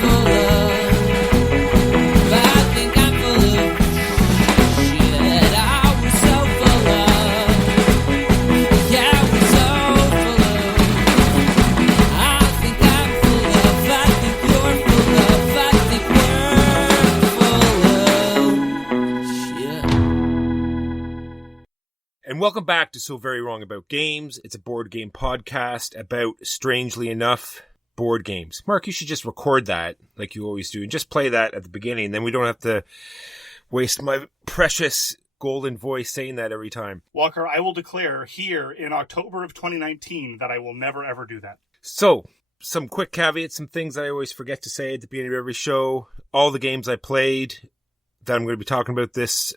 full of. I think I'm full of shit. I was so full of. Yeah, I was so full of. I think I'm full of. I think you're full of. I think we're full of shit. And welcome back to So Very Wrong About Games. It's a board game podcast about, strangely enough, board games. Mark, you should just record that like you always do and just play that at the beginning. Then we don't have to waste my precious golden voice saying that every time. Walker, I will declare here in October of 2019 that I will never, ever do that. So, some quick caveats, some things that I always forget to say at the beginning of every show. All the games I played that I'm going to be talking about this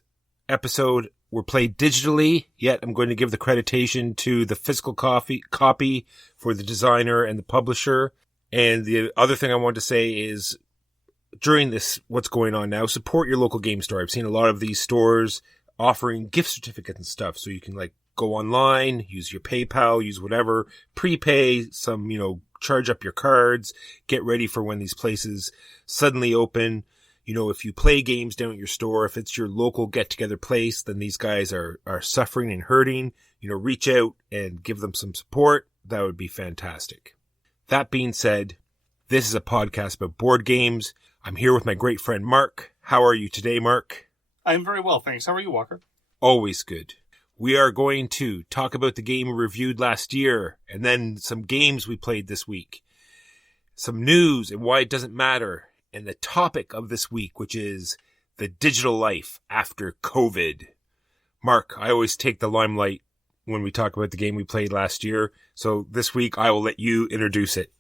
episode were played digitally, yet I'm going to give the creditation to the physical copy for the designer and the publisher. And the other thing I want to say is, during this, what's going on now, support your local game store. I've seen a lot of these stores offering gift certificates and stuff, so you can like go online, use your PayPal, use whatever, prepay some, charge up your cards, get ready for when these places suddenly open. If you play games down at your store, if it's your local get-together place, then these guys are suffering and hurting. Reach out and give them some support. That would be fantastic. That being said, this is a podcast about board games. I'm here with my great friend, Mark. How are you today, Mark? I'm very well, thanks. How are you, Walker? Always good. We are going to talk about the game we reviewed last year, and then some games we played this week. Some news and why it doesn't matter. And the topic of this week, which is the digital life after COVID. Mark, I always take the limelight when we talk about the game we played last year. So this week, I will let you introduce it.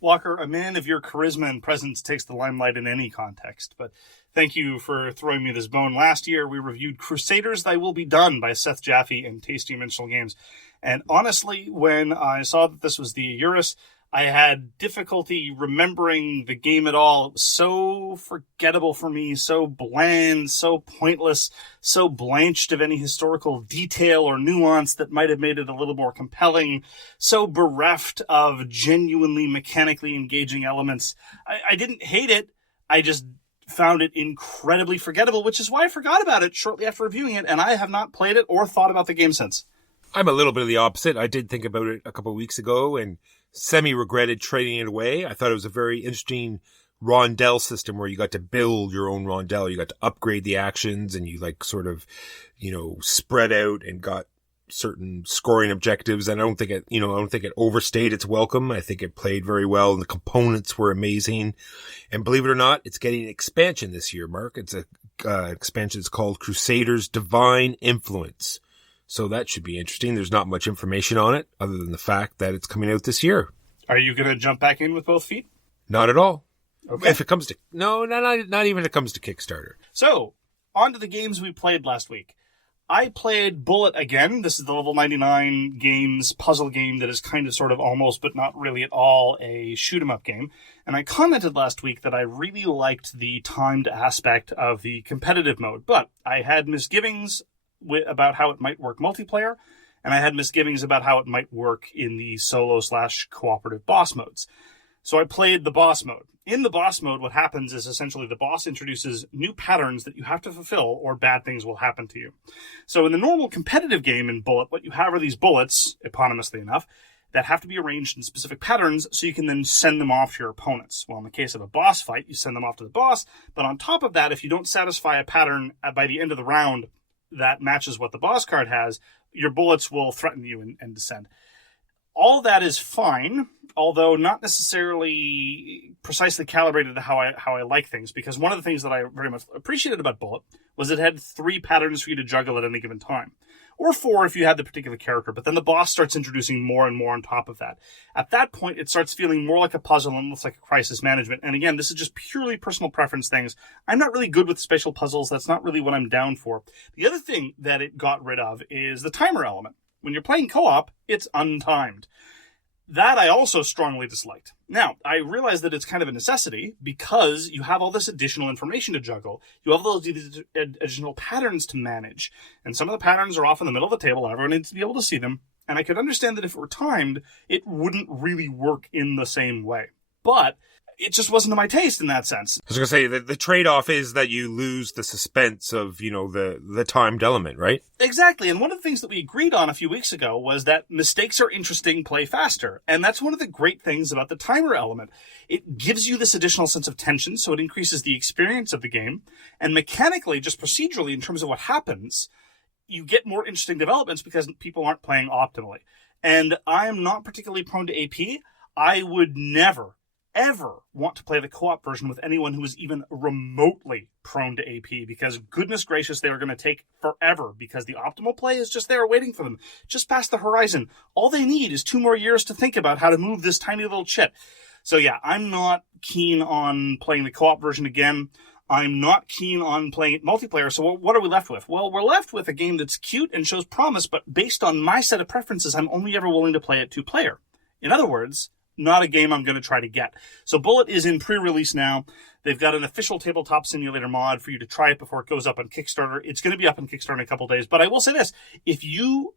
Walker, a man of your charisma and presence takes the limelight in any context. But thank you for throwing me this bone. Last year, we reviewed Crusaders, Thy Will Be Done by Seth, Jaffee, and Tasty Minstrel Games. And honestly, when I saw that this was the AYURIS, I had difficulty remembering the game at all. It was so forgettable for me, so bland, so pointless, so blanched of any historical detail or nuance that might have made it a little more compelling, so bereft of genuinely mechanically engaging elements. I didn't hate it, I just found it incredibly forgettable, which is why I forgot about it shortly after reviewing it, and I have not played it or thought about the game since. I'm a little bit of the opposite. I did think about it a couple of weeks ago and semi-regretted trading it away. I thought it was a very interesting rondelle system where you got to build your own rondelle. You got to upgrade the actions and you spread out and got certain scoring objectives. And I don't think it overstayed its welcome. I think it played very well and the components were amazing. And believe it or not, it's getting an expansion this year, Mark. It's a expansion. It's called Crusaders Divine Influence. So that should be interesting. There's not much information on it other than the fact that it's coming out this year. Are you going to jump back in with both feet? Not at all. Okay. If it comes to... No, not even if it comes to Kickstarter. So, on to the games we played last week. I played Bullet again. This is the level 99 games puzzle game that is kind of sort of almost, but not really at all, a shoot-'em-up game. And I commented last week that I really liked the timed aspect of the competitive mode, but I had misgivings about how it might work multiplayer, and I had misgivings about how it might work in the solo/cooperative boss modes. So I played the boss mode. In the boss mode, what happens is essentially the boss introduces new patterns that you have to fulfill or bad things will happen to you. So in the normal competitive game in Bullet, what you have are these bullets, eponymously enough, that have to be arranged in specific patterns so you can then send them off to your opponents. Well, in the case of a boss fight, you send them off to the boss, but on top of that, if you don't satisfy a pattern by the end of the round that matches what the boss card has, your bullets will threaten you and descend. All that is fine, although not necessarily precisely calibrated to how I like things, because one of the things that I very much appreciated about Bullet was it had 3 patterns for you to juggle at any given time. Or 4 if you had the particular character, but then the boss starts introducing more and more on top of that. At that point, it starts feeling more like a puzzle and less like a crisis management. And again, this is just purely personal preference things. I'm not really good with spatial puzzles. That's not really what I'm down for. The other thing that it got rid of is the timer element. When you're playing co-op, it's untimed. That I also strongly disliked. Now, I realize that it's kind of a necessity because you have all this additional information to juggle. You have all these additional patterns to manage. And some of the patterns are off in the middle of the table and everyone needs to be able to see them. And I could understand that if it were timed, it wouldn't really work in the same way. But it just wasn't to my taste in that sense. I was going to say that the trade-off is that you lose the suspense of, the timed element, right? Exactly. And one of the things that we agreed on a few weeks ago was that mistakes are interesting, play faster. And that's one of the great things about the timer element. It gives you this additional sense of tension, so it increases the experience of the game. And mechanically, just procedurally, in terms of what happens, you get more interesting developments because people aren't playing optimally. And I am not particularly prone to AP. I would never, ever want to play the co-op version with anyone who is even remotely prone to AP, because goodness gracious, they are going to take forever, because the optimal play is just there waiting for them, just past the horizon. All they need is 2 more years to think about how to move this tiny little chit. So yeah, I'm not keen on playing the co-op version again. I'm not keen on playing it multiplayer. So what are we left with? Well, we're left with a game that's cute and shows promise, but based on my set of preferences, I'm only ever willing to play it 2-player. In other words, not a game I'm going to try to get. So Bullet is in pre-release now. They've got an official tabletop simulator mod for you to try it before it goes up on Kickstarter. It's going to be up on Kickstarter in a couple days. But I will say this. If you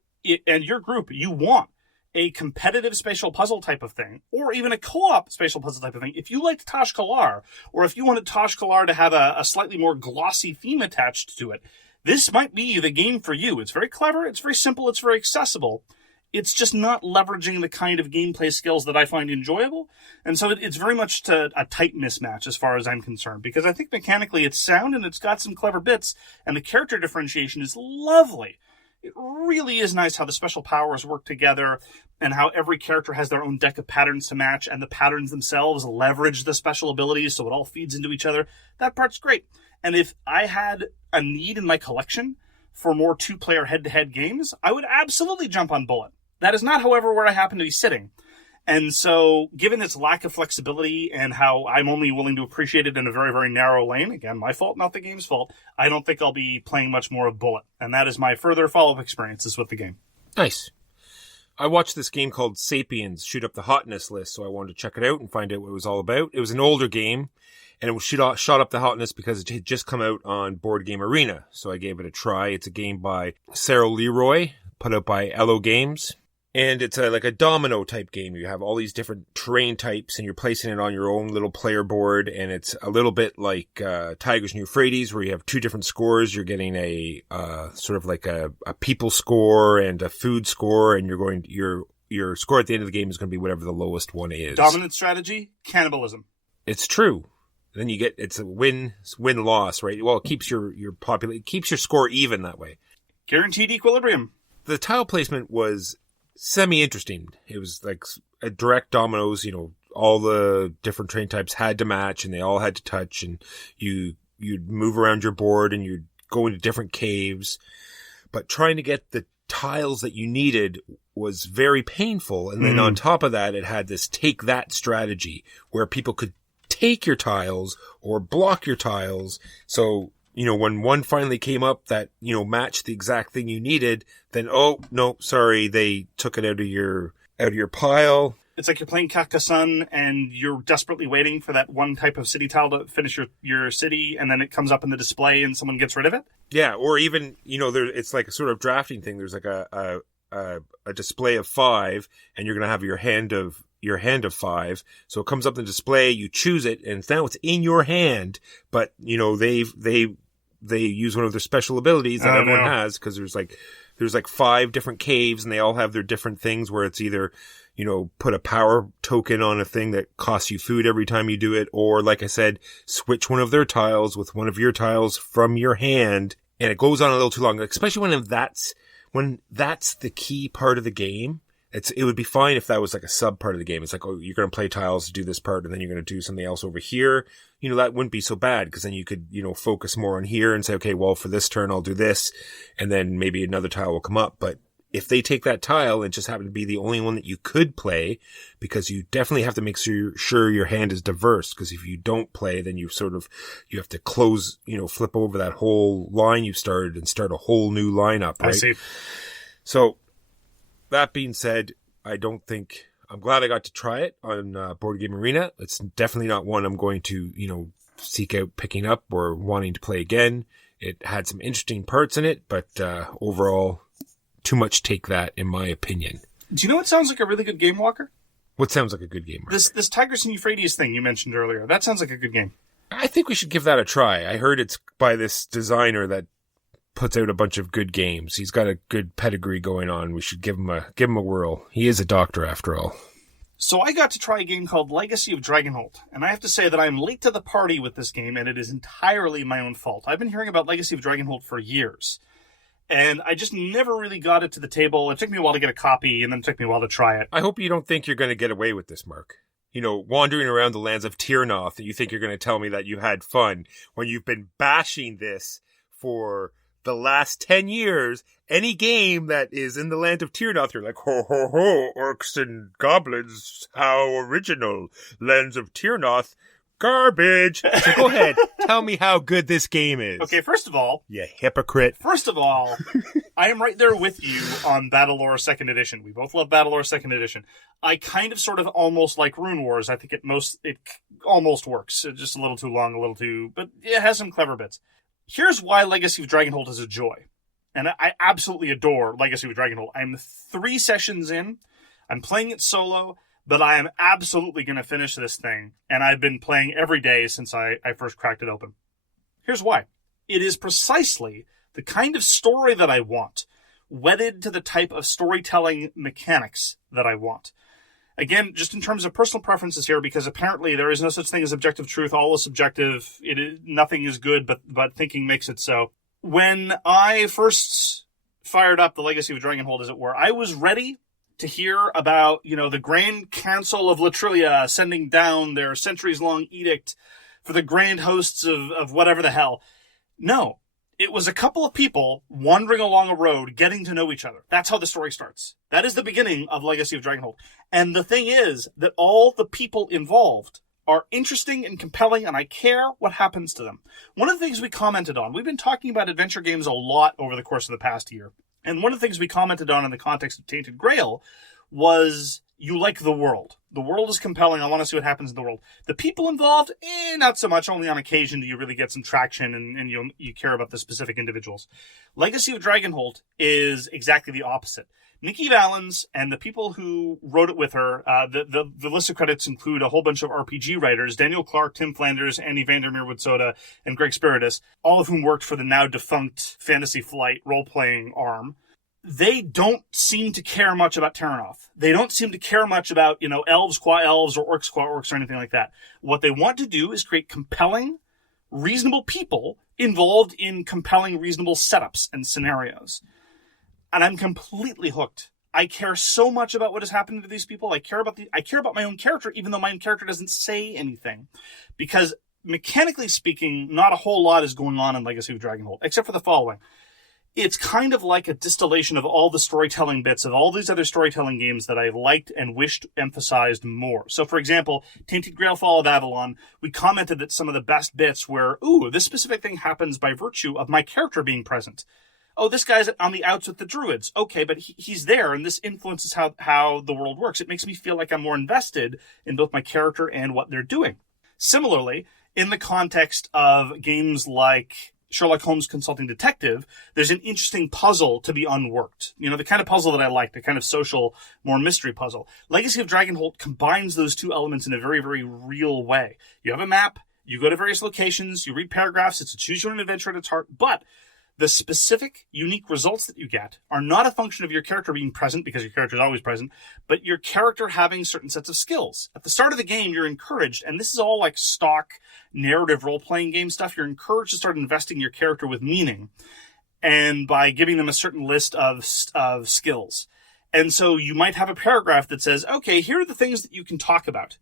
and your group, you want a competitive spatial puzzle type of thing, or even a co-op spatial puzzle type of thing, if you liked Tosh Kalar, or if you wanted Tosh Kalar to have a slightly more glossy theme attached to it, this might be the game for you. It's very clever, it's very simple, it's very accessible. It's just not leveraging the kind of gameplay skills that I find enjoyable. And so it's very much a tight mismatch as far as I'm concerned, because I think mechanically it's sound and it's got some clever bits, and the character differentiation is lovely. It really is nice how the special powers work together and how every character has their own deck of patterns to match, and the patterns themselves leverage the special abilities so it all feeds into each other. That part's great. And if I had a need in my collection for more 2-player head-to-head games, I would absolutely jump on Bullet. That is not, however, where I happen to be sitting. And so, given its lack of flexibility and how I'm only willing to appreciate it in a very, very narrow lane, again, my fault, not the game's fault, I don't think I'll be playing much more of Bullet. And that is my further follow-up experiences with the game. Nice. I watched this game called Sapiens shoot up the hotness list, so I wanted to check it out and find out what it was all about. It was an older game, and it was shot up the hotness because it had just come out on Board Game Arena, so I gave it a try. It's a game by Cyrille Leroy, put out by IELLO Games. And it's like a domino type game. You have all these different terrain types and you're placing it on your own little player board. And it's a little bit like Tigers and Euphrates, where you have 2 different scores. You're getting a sort of like a people score and a food score. And your score at the end of the game is going to be whatever the lowest one is. Dominant strategy, cannibalism. It's true. Then it's a win-loss, right? Well, it keeps it keeps your score even that way. Guaranteed equilibrium. The tile placement was semi-interesting. It was like a direct dominoes, all the different train types had to match and they all had to touch, and you'd move around your board and you'd go into different caves. But trying to get the tiles that you needed was very painful. And then on top of that, it had this take that strategy where people could take your tiles or block your tiles. So when one finally came up that, matched the exact thing you needed, then, oh, no, sorry, they took it out of your pile. It's like you're playing Carcassonne and you're desperately waiting for that one type of city tile to finish your city, and then it comes up in the display and someone gets rid of it. Yeah, or even, it's like a sort of drafting thing. There's like a display of 5, and you're going to have your hand of 5. So it comes up in the display, you choose it, and now it's in your hand, but, they use one of their special abilities that everyone has, because there's like 5 different caves and they all have their different things where it's either, put a power token on a thing that costs you food every time you do it, or like I said, switch one of their tiles with one of your tiles from your hand. And it goes on a little too long, especially when that's the key part of the game. It would be fine if that was like a sub part of the game. It's like, oh, you're going to play tiles to do this part, and then you're going to do something else over here. That wouldn't be so bad, because then you could, focus more on here and say, okay, well, for this turn, I'll do this. And then maybe another tile will come up. But if they take that tile and just happen to be the only one that you could play, because you definitely have to make sure your hand is diverse, because if you don't play, then you have to close, flip over that whole line you've started and start a whole new lineup, right? I see. So, that being said, I'm glad I got to try it on Board Game Arena. It's definitely not one I'm going to, seek out picking up or wanting to play again. It had some interesting parts in it, but overall, too much take that, in my opinion. Do you know what sounds like a really good game walker? What sounds like a good game, Mark? This Tigris and Euphrates thing you mentioned earlier, that sounds like a good game. I think we should give that a try. I heard it's by this designer that puts out a bunch of good games. He's got a good pedigree going on. We should give him a whirl. He is a doctor after all. So I got to try a game called Legacy of Dragonholt, and I have to say that I'm late to the party with this game, and it is entirely my own fault. I've been hearing about Legacy of Dragonholt for years, and I just never really got it to the table. It took me a while to get a copy, and then it took me a while to try it. I hope you don't think you're going to get away with this, Mark. You know, wandering around the lands of Tiernoth, and you think you're going to tell me that you had fun when you've been bashing this for the last 10 years. Any game that is in the land of Tiernoth, you're like, ho, ho, ho, orcs and goblins, how original. Lands of Tiernoth, garbage. So go ahead, tell me how good this game is. Okay, first of all... You hypocrite. First of all, I am right there with you on Battlelore 2nd Edition. We both love Battlelore 2nd Edition. I kind of sort of almost like Rune Wars. I think it almost works. It's just a little too long, but it has some clever bits. Here's why Legacy of Dragonholt is a joy. And I absolutely adore Legacy of Dragonholt. I'm 3 sessions in. I'm playing it solo, but I am absolutely going to finish this thing. And I've been playing every day since I first cracked it open. Here's why. It is precisely the kind of story that I want, wedded to the type of storytelling mechanics that I want. Again, just in terms of personal preferences here, because apparently there is no such thing as objective truth. All is subjective. Nothing is good, but thinking makes it so. When I first fired up the Legacy of Dragonholt, as it were, I was ready to hear about, the Grand Council of Latrilia sending down their centuries-long edict for the grand hosts of whatever the hell. No. It was a couple of people wandering along a road, getting to know each other. That's how the story starts. That is the beginning of Legacy of Dragonholt. And the thing is that all the people involved are interesting and compelling, and I care what happens to them. One of the things we commented on, we've been talking about adventure games a lot over the course of the past year. And one of the things we commented on in the context of Tainted Grail was you like the world. The world is compelling. I want to see what happens in the world. The people involved, not so much. Only on occasion do you really get some traction and you care about the specific individuals. Legacy of Dragonholt is exactly the opposite. Nikki Valens and the people who wrote it with her, the list of credits include a whole bunch of RPG writers, Daniel Clark, Tim Flanders, Andy VanderMeer, Mitsoda, and Greg Spyridis, all of whom worked for the now defunct Fantasy Flight role-playing arm. They don't seem to care much about Terranoth. They don't seem to care much about, elves qua elves or orcs qua orcs or anything like that. What they want to do is create compelling, reasonable people involved in compelling, reasonable setups and scenarios. And I'm completely hooked. I care so much about what is happening to these people. I care about my own character, even though my own character doesn't say anything. Because mechanically speaking, not a whole lot is going on in Legacy of Dragonholt, except for the following. It's kind of like a distillation of all the storytelling bits of all these other storytelling games that I liked and wished emphasized more. So, for example, Tainted Grail Fall of Avalon, we commented that some of the best bits were, this specific thing happens by virtue of my character being present. Oh, this guy's on the outs with the druids. Okay, but he's there, and this influences how the world works. It makes me feel like I'm more invested in both my character and what they're doing. Similarly, in the context of games like Sherlock Holmes Consulting Detective, there's an interesting puzzle to be unworked. The kind of puzzle that I like, the kind of social, more mystery puzzle. Legacy of Dragonholt combines those two elements in a very, very real way. You have a map, you go to various locations, you read paragraphs, it's a choose your own adventure at its heart, but the specific, unique results that you get are not a function of your character being present, because your character is always present, but your character having certain sets of skills. At the start of the game, you're encouraged, and this is all like stock narrative role-playing game stuff, you're encouraged to start investing your character with meaning, and by giving them a certain list of skills. And so you might have a paragraph that says, okay, here are the things that you can talk about.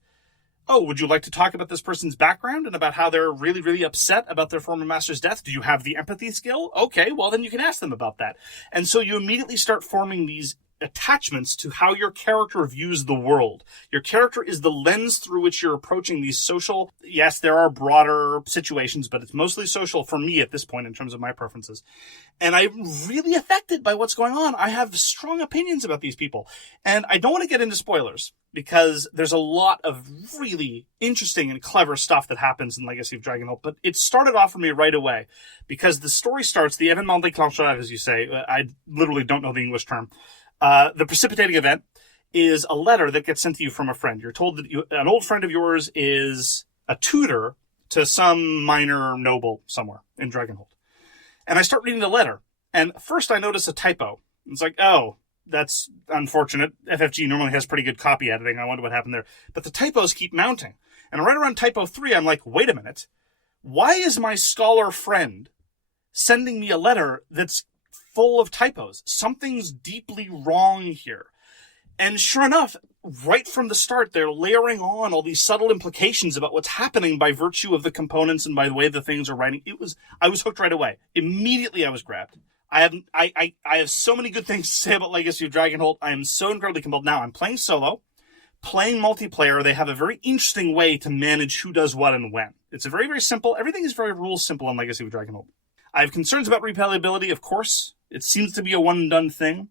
Oh, would you like to talk about this person's background and about how they're really, really upset about their former master's death? Do you have the empathy skill? Okay, well, then you can ask them about that. And so you immediately start forming these attachments to how your character views the world. Your character is the lens through which you're approaching these social... Yes, there are broader situations, but it's mostly social for me at this point in terms of my preferences. And I'm really affected by what's going on. I have strong opinions about these people. And I don't want to get into spoilers, because there's a lot of really interesting and clever stuff that happens in Legacy of Dragonholt, but it started off for me right away, because the story starts, the événement déclencheur, as you say, I literally don't know the English term. The precipitating event is a letter that gets sent to you from a friend. You're told that an old friend of yours is a tutor to some minor noble somewhere in Dragonholt. And I start reading the letter, and first I notice a typo. It's like, oh, that's unfortunate. FFG normally has pretty good copy editing. I wonder what happened there. But the typos keep mounting. And right around typo 3, I'm like, wait a minute. Why is my scholar friend sending me a letter that's full of typos? Something's deeply wrong here. And sure enough, right from the start, they're layering on all these subtle implications about what's happening by virtue of the components and by the way the things are writing. I was hooked right away. Immediately I was grabbed. I have so many good things to say about Legacy of Dragonholt. I am so incredibly compelled. Now I'm playing solo. Playing multiplayer, they have a very interesting way to manage who does what and when. It's a very, very simple. Everything is very rule simple in Legacy of Dragonholt. I have concerns about replayability, of course. It seems to be a one-and-done thing.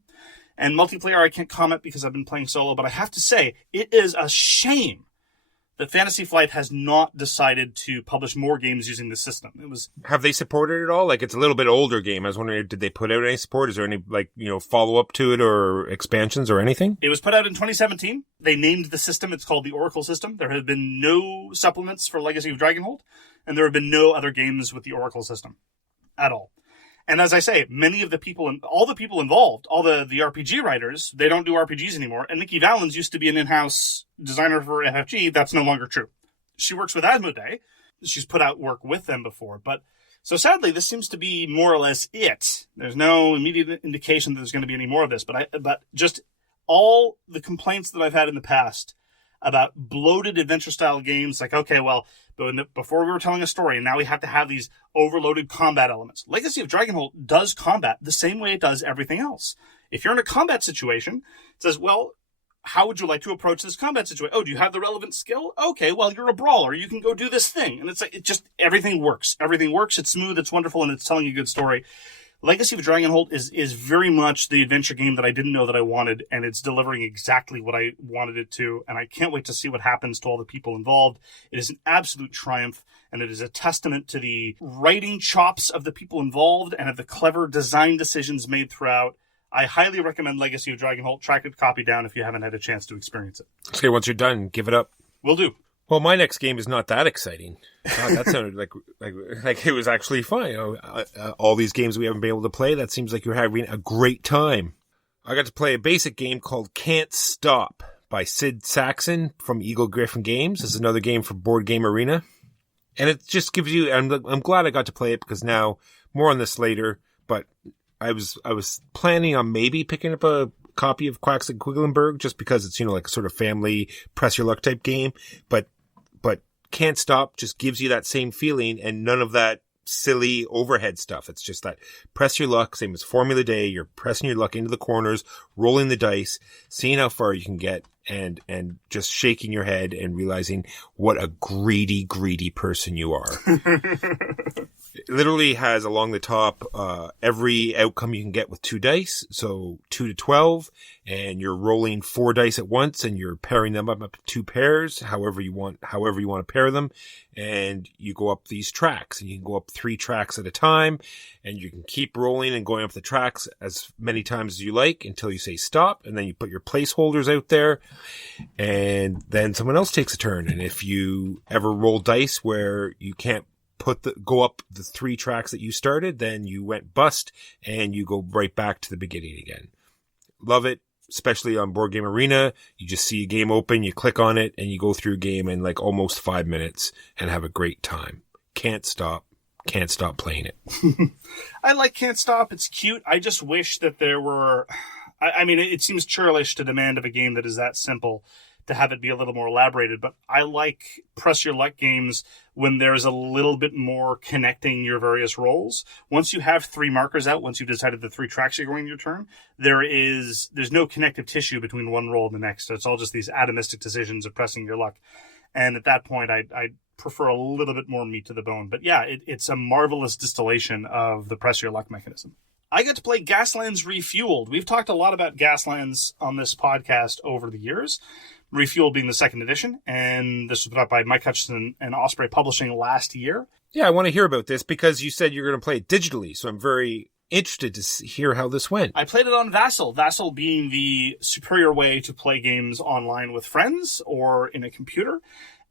And multiplayer, I can't comment because I've been playing solo, but I have to say, it is a shame that Fantasy Flight has not decided to publish more games using the system. Have they supported it all? Like, it's a little bit older game. I was wondering, did they put out any support? Is there any, follow-up to it or expansions or anything? It was put out in 2017. They named the system. It's called the Oracle system. There have been no supplements for Legacy of Dragonholt, and there have been no other games with the Oracle system at all. And as I say, many of the people, all the people involved, all the RPG writers, they don't do RPGs anymore. And Nikki Valens used to be an in-house designer for FFG. That's no longer true. She works with Asmodee. She's put out work with them before. But so sadly, this seems to be more or less it. There's no immediate indication that there's going to be any more of this. But just all the complaints that I've had in the past about bloated adventure-style games, like, okay, well, before we were telling a story, and now we have to have these overloaded combat elements. Legacy of Dragonholt does combat the same way it does everything else. If you're in a combat situation, it says, well, how would you like to approach this combat situation? Oh, do you have the relevant skill? Okay, well, you're a brawler. You can go do this thing. And it's like, everything works. Everything works. It's smooth. It's wonderful. And it's telling a good story. Legacy of Dragonholt is very much the adventure game that I didn't know that I wanted, and it's delivering exactly what I wanted it to, and I can't wait to see what happens to all the people involved. It is an absolute triumph, and it is a testament to the writing chops of the people involved and of the clever design decisions made throughout. I highly recommend Legacy of Dragonholt. Track a copy down if you haven't had a chance to experience it. Okay, once you're done, give it up. Will do. Well, my next game is not that exciting. God, that sounded like it was actually fun. All these games we haven't been able to play, that seems like you're having a great time. I got to play a basic game called Can't Stop by Sid Sackson from Eagle Griffin Games. This is another game for Board Game Arena. And it just gives you, I'm glad I got to play it because now, more on this later, but I was planning on maybe picking up a copy of Quacks and Quedlinburg just because it's, like a sort of family press your luck type game, but Can't Stop just gives you that same feeling and none of that silly overhead stuff. It's just that press your luck, same as Formula Day. You're pressing your luck into the corners, rolling the dice, seeing how far you can get, and just shaking your head and realizing what a greedy, greedy person you are. It literally has along the top every outcome you can get with 2 dice, so 2 to 12, and you're rolling 4 dice at once, and you're pairing them up to 2 pairs, however you want to pair them, and you go up these tracks, and you can go up 3 tracks at a time, and you can keep rolling and going up the tracks as many times as you like until you say stop, and then you put your placeholders out there, and then someone else takes a turn, and if you ever roll dice where you can't go up the 3 tracks that you started, then you went bust and you go right back to the beginning again. Love it, especially on Board Game Arena. You just see a game open, you click on it, and you go through a game in like almost 5 minutes and have a great time. Can't stop playing it. I like Can't Stop. It's cute. I just wish that there were, I mean, it seems churlish to demand of a game that is that simple to have it be a little more elaborated, but I like press your luck games when there's a little bit more connecting your various rolls. Once you have 3 markers out, once you've decided the 3 tracks you're going your turn, there's no connective tissue between one roll and the next. It's all just these atomistic decisions of pressing your luck. And at that point, I prefer a little bit more meat to the bone. But yeah, it's a marvelous distillation of the press your luck mechanism. I got to play Gaslands Refuelled. We've talked a lot about Gaslands on this podcast over the years. Refuelled being the 2nd edition, and this was put out by Mike Hutchinson and Osprey Publishing last year. Yeah, I want to hear about this because you said you're going to play it digitally, so I'm very interested to hear how this went. I played it on Vassal. Vassal being the superior way to play games online with friends or in a computer.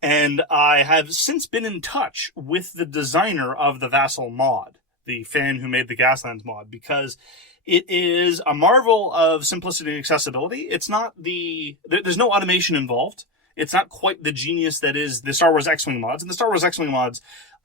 And I have since been in touch with the designer of the Vassal mod, the fan who made the Gaslands mod, because it is a marvel of simplicity and accessibility. It's not there's no automation involved. It's not quite the genius that is the Star Wars X-Wing mods. And the Star Wars X-Wing mods,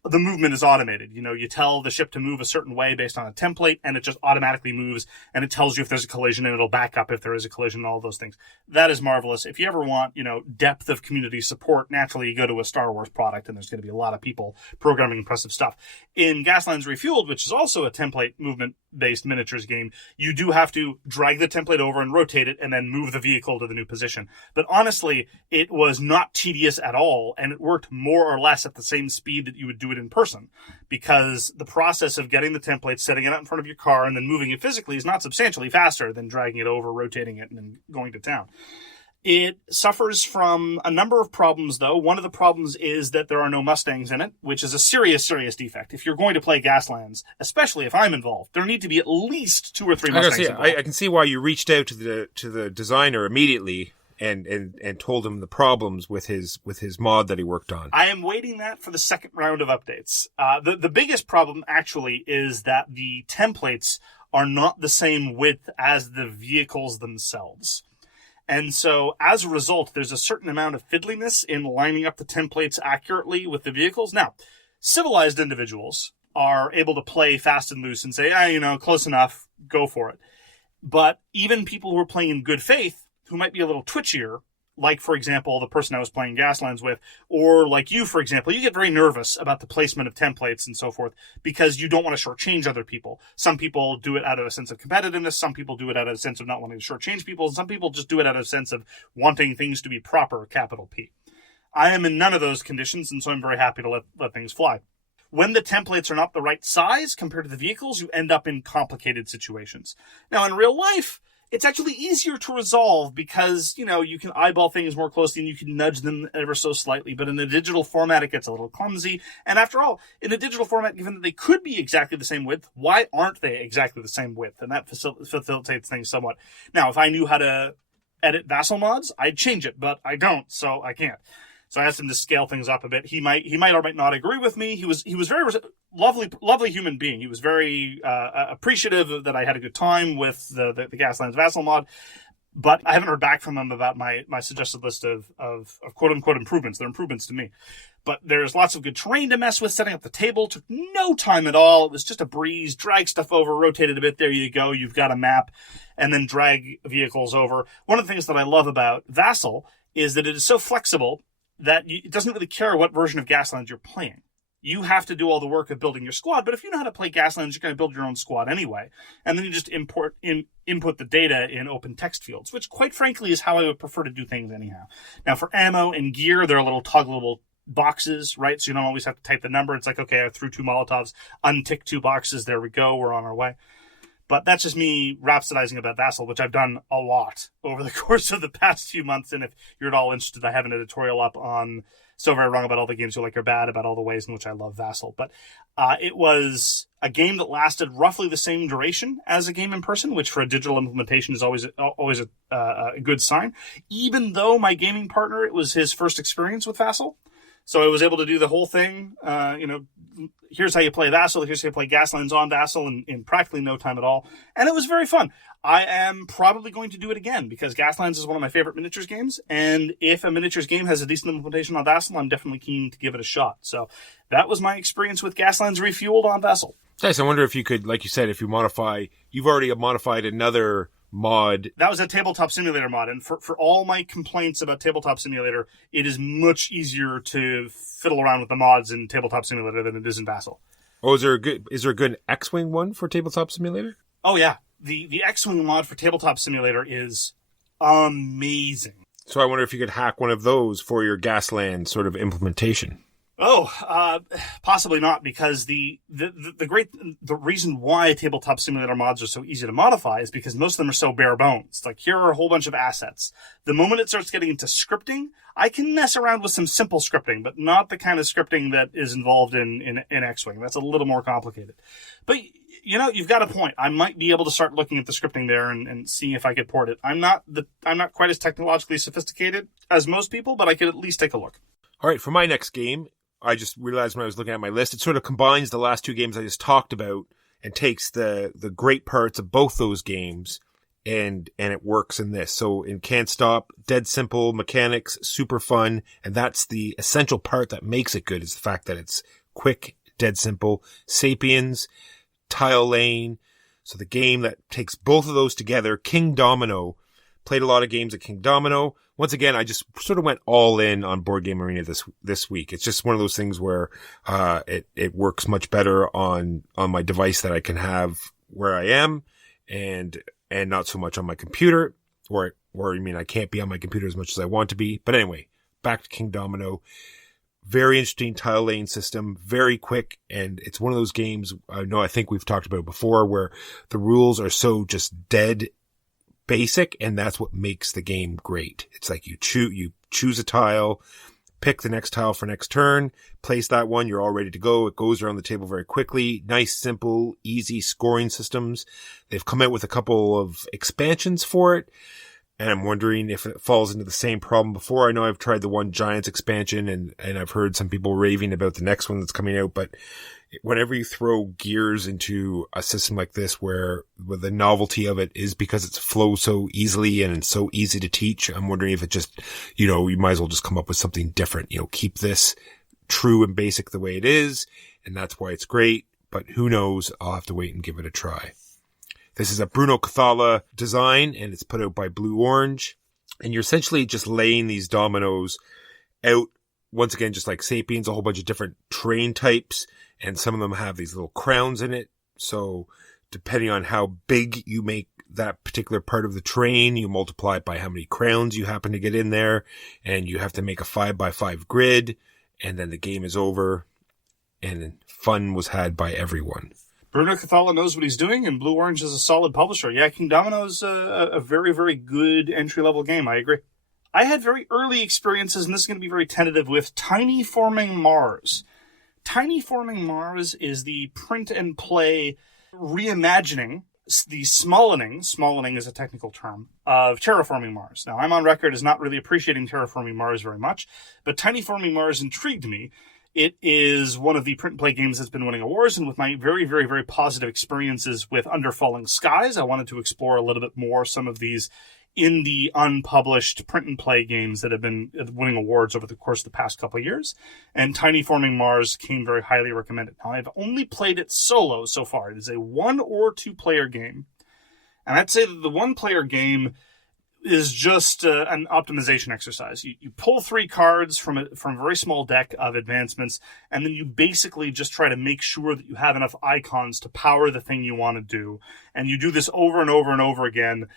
the movement is automated. You know, you tell the ship to move a certain way based on a template, and it just automatically moves, and it tells you if there's a collision, and it'll back up if there is a collision, and all those things. That is marvelous. If you ever want, depth of community support, naturally you go to a Star Wars product, and there's going to be a lot of people programming impressive stuff. In Gaslands Refuelled, which is also a template movement-based miniatures game, you do have to drag the template over and rotate it, and then move the vehicle to the new position. But honestly, it was not tedious at all, and it worked more or less at the same speed that you would do it in person, because the process of getting the template, setting it out in front of your car, and then moving it physically is not substantially faster than dragging it over, rotating it, and then going to town. It suffers from a number of problems, though. One of the problems is that there are no Mustangs in it, which is a serious, serious defect. If you're going to play Gaslands, especially if I'm involved, there need to be at least 2 or 3 Mustangs involved. I can see why you reached out to the designer immediately and told him the problems with his mod that he worked on. I am waiting that for the second round of updates. The biggest problem actually is that the templates are not the same width as the vehicles themselves. And so as a result, there's a certain amount of fiddliness in lining up the templates accurately with the vehicles. Now, civilized individuals are able to play fast and loose and say, close enough, go for it. But even people who are playing in good faith, who might be a little twitchier, like, for example, the person I was playing Gaslands with, or like you, for example, you get very nervous about the placement of templates and so forth because you don't want to shortchange other people. Some people do it out of a sense of competitiveness. Some people do it out of a sense of not wanting to shortchange people. And some people just do it out of a sense of wanting things to be proper, capital P. I am in none of those conditions, and so I'm very happy to let things fly. When the templates are not the right size compared to the vehicles, you end up in complicated situations. Now, in real life, it's actually easier to resolve because, you can eyeball things more closely and you can nudge them ever so slightly. But in a digital format, it gets a little clumsy. And after all, in a digital format, given that they could be exactly the same width, why aren't they exactly the same width? And that facilitates things somewhat. Now, if I knew how to edit Vassal mods, I'd change it, but I don't, so I can't. So I asked him to scale things up a bit. He might or might not agree with me. He was very lovely human being. He was very appreciative that I had a good time with the Gaslands Vassal mod. But I haven't heard back from him about my suggested list of quote unquote improvements. They're improvements to me. But there's lots of good terrain to mess with. Setting up the table took no time at all. It was just a breeze. Drag stuff over, rotate it a bit. There you go. You've got a map. And then drag vehicles over. One of the things that I love about Vassal is that it is so flexible that it doesn't really care what version of Gaslands you're playing. You have to do all the work of building your squad, but if you know how to play Gaslands, you're going to build your own squad anyway. And then you just input the data in open text fields, which quite frankly is how I would prefer to do things anyhow. Now for ammo and gear, there are little toggleable boxes, right? So you don't always have to type the number. It's like, okay, I threw 2 Molotovs, untick 2 boxes, there we go, we're on our way. But that's just me rhapsodizing about Vassal, which I've done a lot over the course of the past few months. And if you're at all interested, I have an editorial up on So Very Wrong About All the Games You Like Are Bad, about all the ways in which I love Vassal. But it was a game that lasted roughly the same duration as a game in person, which for a digital implementation is always a good sign. Even though my gaming partner, it was his first experience with Vassal. So I was able to do the whole thing, here's how you play Vassal, here's how you play Gaslands on Vassal in practically no time at all. And it was very fun. I am probably going to do it again because Gaslands is one of my favorite miniatures games. And if a miniatures game has a decent implementation on Vassal, I'm definitely keen to give it a shot. So that was my experience with Gaslands Refuelled on Vassal. Nice. I wonder if you could, like you said, if you modify, you've already modified another mod. That was a Tabletop Simulator mod, and for all my complaints about Tabletop Simulator, it is much easier to fiddle around with the mods in Tabletop Simulator than it is in Vassal. Oh, is there a good X-Wing one for Tabletop Simulator? Oh yeah, the X-Wing mod for Tabletop Simulator is amazing. So I wonder if you could hack one of those for your Gasland sort of implementation. Oh, possibly not, because the reason why Tabletop Simulator mods are so easy to modify is because most of them are so bare bones. Like, here are a whole bunch of assets. The moment it starts getting into scripting, I can mess around with some simple scripting, but not the kind of scripting that is involved in X-Wing. That's a little more complicated. But You've got a point. I might be able to start looking at the scripting there and seeing if I could port it. I'm not quite as technologically sophisticated as most people, but I could at least take a look. All right, for my next game, I just realized when I was looking at my list, it sort of combines the last two games I just talked about and takes the great parts of both those games and it works in this. So in Can't Stop, dead simple mechanics, super fun, and that's the essential part that makes it good, is the fact that it's quick, dead simple. Sapiens, tile lane. So the game that takes both of those together. King Domino. Played a lot of games at King Domino. Once again, I just sort of went all in on Board Game Arena this week. It's just one of those things where it works much better on my device that I can have where I am, and not so much on my computer, or I can't be on my computer as much as I want to be. But anyway, back to King Domino. Very interesting tile lane system, very quick, and it's one of those games, I think we've talked about it before, where the rules are so just dead basic, and that's what makes the game great. It's like you choose a tile, pick the next tile for next turn, place that one, you're all ready to go. It goes around the table very quickly. Nice, simple, easy scoring systems. They've come out with a couple of expansions for it, and I'm wondering if it falls into the same problem before. I know I've tried the One Giants expansion, and I've heard some people raving about the next one that's coming out, but whenever you throw gears into a system like this where the novelty of it is because it flows so easily and it's so easy to teach, I'm wondering if it just, you might as well just come up with something different, keep this true and basic the way it is, and that's why it's great, but who knows, I'll have to wait and give it a try. This is a Bruno Cathala design, and it's put out by Blue Orange, and you're essentially just laying these dominoes out, once again, just like Sapiens, a whole bunch of different terrain types, and some of them have these little crowns in it. So depending on how big you make that particular part of the terrain, you multiply it by how many crowns you happen to get in there, and you have to make a 5x5 grid, and then the game is over, and fun was had by everyone. Bruno Cathala knows what he's doing, and Blue Orange is a solid publisher. Yeah, King Domino is a very, very good entry-level game. I agree. I had very early experiences, and this is going to be very tentative, with Tiny Forming Mars. Tiny Forming Mars is the print-and-play reimagining, the smallening is a technical term, of Terraforming Mars. Now, I'm on record as not really appreciating Terraforming Mars very much, but Tiny Forming Mars intrigued me. It is one of the print-and-play games that's been winning awards, and with my very, very, very positive experiences with Under Falling Skies, I wanted to explore a little bit more some of these indie, unpublished print-and-play games that have been winning awards over the course of the past couple of years, and Tiny Forming Mars came very highly recommended. Now, I've only played it solo so far. It is a 1 or 2 player game, and I'd say that the 1-player game is just an optimization exercise. You pull 3 cards from a very small deck of advancements, and then you basically just try to make sure that you have enough icons to power the thing you want to do, and you do this over and over and over again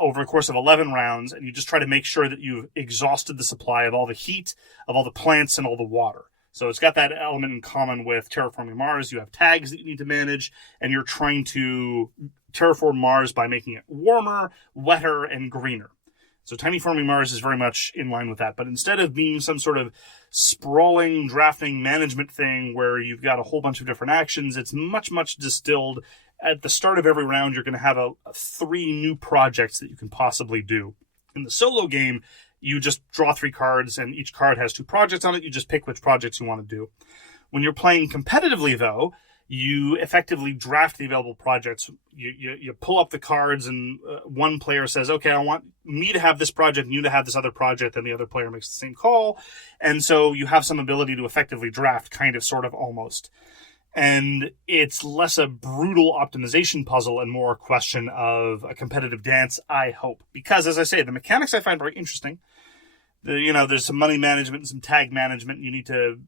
over the course of 11 rounds, and you just try to make sure that you've exhausted the supply of all the heat, of all the plants, and all the water. So it's got that element in common with Terraforming Mars. You have tags that you need to manage, and you're trying to terraform Mars by making it warmer, wetter, and greener. So Tiny Forming Mars is very much in line with that. But instead of being some sort of sprawling drafting management thing where you've got a whole bunch of different actions, it's much, much distilled. At the start of every round, you're going to have 3 new projects that you can possibly do. In the solo game, you just draw 3 cards, and each card has 2 projects on it. You just pick which projects you want to do. When you're playing competitively, though, you effectively draft the available projects. You pull up the cards, and one player says, okay, I want me to have this project and you to have this other project, and the other player makes the same call. And so you have some ability to effectively draft, kind of, sort of, almost. And it's less a brutal optimization puzzle and more a question of a competitive dance, I hope. Because, as I say, the mechanics I find very interesting. There's some money management and some tag management. You need to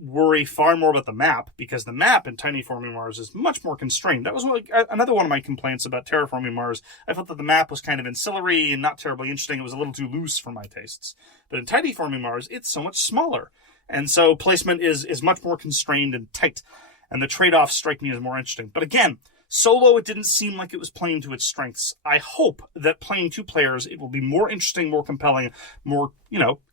worry far more about the map, because the map in Tiny Forming Mars is much more constrained. That was another one of my complaints about Terraforming Mars. I felt that the map was kind of ancillary and not terribly interesting. It was a little too loose for my tastes. But in Tiny Forming Mars, it's so much smaller. And so placement is much more constrained and tight. And the trade-offs strike me as more interesting. But again, Solo, it didn't seem like it was playing to its strengths. I hope that playing 2 players, it will be more interesting, more compelling, more,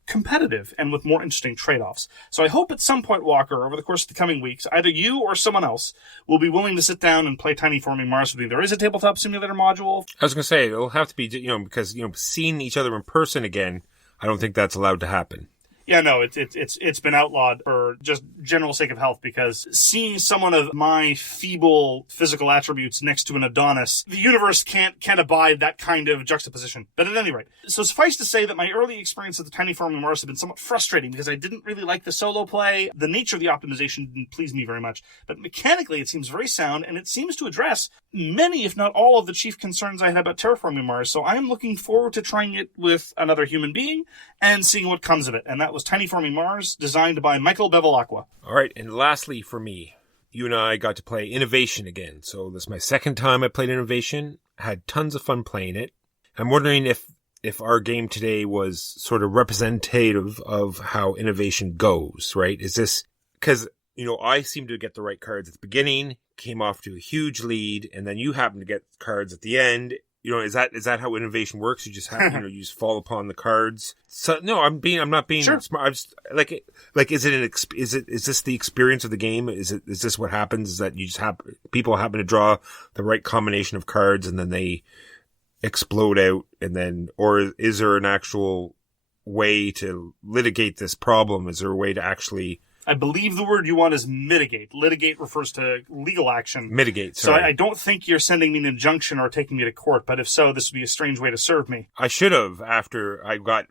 competitive, and with more interesting trade-offs. So I hope at some point, Walker, over the course of the coming weeks, either you or someone else will be willing to sit down and play Tiny Forming Mars with me. There is a tabletop simulator module. I was going to say, it'll have to be, because, seeing each other in person again, I don't think that's allowed to happen. Yeah, no, it's been outlawed for just general sake of health, because seeing someone of my feeble physical attributes next to an Adonis, the universe can't abide that kind of juxtaposition. But at any rate, so suffice to say that my early experience of the Tiny Forming Mars have been somewhat frustrating, because I didn't really like the solo play. The nature of the optimization didn't please me very much. But mechanically, it seems very sound, and it seems to address many, if not all, of the chief concerns I had about terraforming Mars. So I am looking forward to trying it with another human being and seeing what comes of it. And that was Tiny Forming Mars, designed by Michael Bevilacqua. All right, and lastly for me, you and I got to play Innovation again. So this is my second time I played Innovation. I had tons of fun playing it. I'm wondering if our game today was sort of representative of how Innovation goes, right? Is this, because, I seem to get the right cards at the beginning, came off to a huge lead, and then you happen to get cards at the end. Is that how Innovation works? You just have, you just fall upon the cards. So no, I'm not being sure. smart. I'm just is this the experience of the game? Is this what happens? Is that you just people happen to draw the right combination of cards and then they explode out, and then, or is there an actual way to litigate this problem? Is there a way to actually? I believe the word you want is mitigate. Litigate refers to legal action. Mitigate, sorry. So I don't think you're sending me an injunction or taking me to court, but if so, this would be a strange way to serve me. I should have, after I got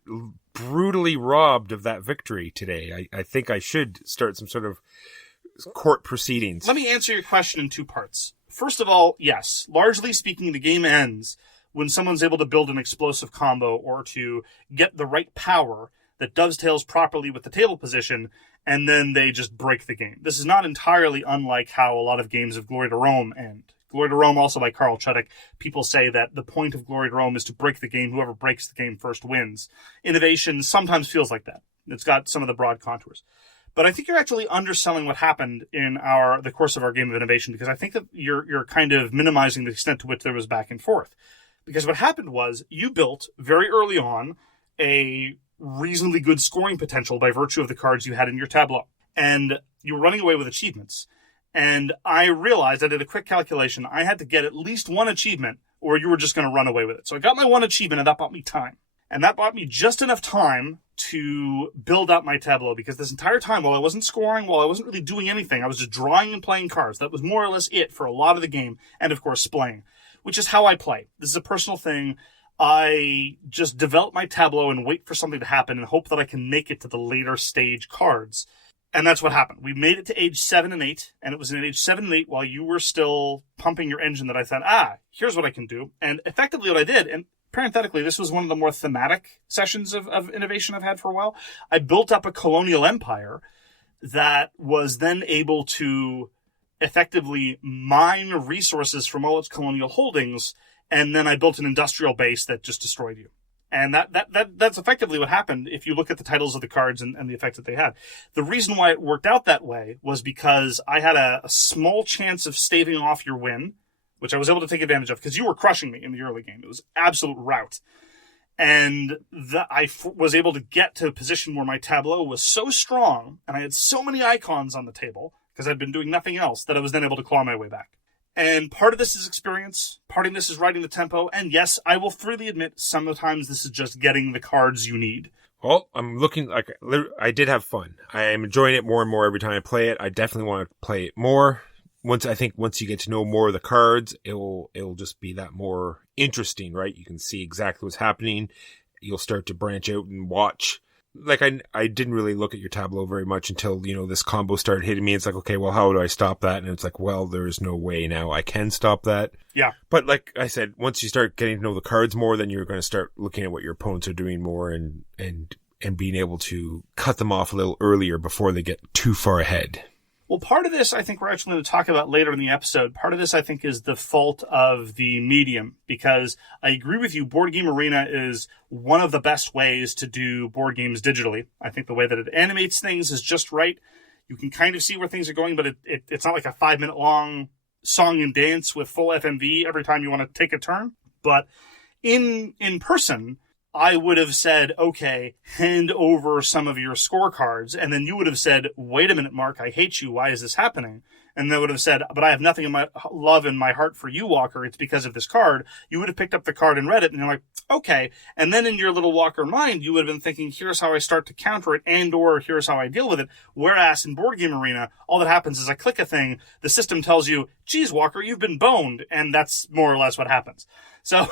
brutally robbed of that victory today. I think I should start some sort of court proceedings. Let me answer your question in 2 parts. First of all, yes. Largely speaking, the game ends when someone's able to build an explosive combo or to get the right power that dovetails properly with the table position, and then they just break the game. This is not entirely unlike how a lot of games of Glory to Rome end. Glory to Rome, also by Carl Chudik, people say that the point of Glory to Rome is to break the game. Whoever breaks the game first wins. Innovation sometimes feels like that. It's got some of the broad contours. But I think you're actually underselling what happened in the course of our game of Innovation, because I think that you're kind of minimizing the extent to which there was back and forth. Because what happened was you built very early on a reasonably good scoring potential by virtue of the cards you had in your tableau. And you were running away with achievements. And I realized, I did a quick calculation, I had to get at least 1 achievement or you were just going to run away with it. So I got my 1 achievement, and that bought me time. And that bought me just enough time to build up my tableau, because this entire time, while I wasn't scoring, while I wasn't really doing anything, I was just drawing and playing cards. That was more or less it for a lot of the game, and of course splaying, which is how I play. This is a personal thing. I just develop my tableau and wait for something to happen and hope that I can make it to the later stage cards. And that's what happened. We made it to age 7 and 8, and it was in age 7 and 8 while you were still pumping your engine that I thought, here's what I can do. And effectively what I did, and parenthetically, this was one of the more thematic sessions of Innovation I've had for a while, I built up a colonial empire that was then able to effectively mine resources from all its colonial holdings, and then I built an industrial base that just destroyed you. And that's effectively what happened if you look at the titles of the cards and the effect that they had. The reason why it worked out that way was because I had a small chance of staving off your win, which I was able to take advantage of because you were crushing me in the early game. It was absolute rout. And I was able to get to a position where my tableau was so strong and I had so many icons on the table because I'd been doing nothing else that I was then able to claw my way back. And part of this is experience, part of this is writing the tempo, and yes, I will freely admit sometimes this is just getting the cards you need. Well, I'm looking like I did have fun. I am enjoying it more and more every time I play it. I definitely want to play it more. Once you get to know more of the cards, it'll just be that more interesting, right? You can see exactly what's happening. You'll start to branch out and watch. Like I didn't really look at your tableau very much until, this combo started hitting me. It's like, okay, well, how do I stop that? And it's like, well, there's no way now I can stop that. Yeah. But like I said, once you start getting to know the cards more, then you're going to start looking at what your opponents are doing more and being able to cut them off a little earlier before they get too far ahead. Well, part of this I think we're actually going to talk about later in the episode. Part of this I think is the fault of the medium, because I agree with you, Board Game Arena is one of the best ways to do board games digitally. I think the way that it animates things is just right. You can kind of see where things are going, but it's not like a 5-minute long song and dance with full FMV every time you want to take a turn. But in person, I would have said, okay, hand over some of your scorecards. And then you would have said, wait a minute, Mark, I hate you. Why is this happening? And they would have said, but I have nothing in my love in my heart for you, Walker. It's because of this card. You would have picked up the card and read it. And you're like, okay. And then in your little Walker mind, you would have been thinking, here's how I start to counter it, and or here's how I deal with it. Whereas in Board Game Arena, all that happens is I click a thing. The system tells you, geez, Walker, you've been boned. And that's more or less what happens. So,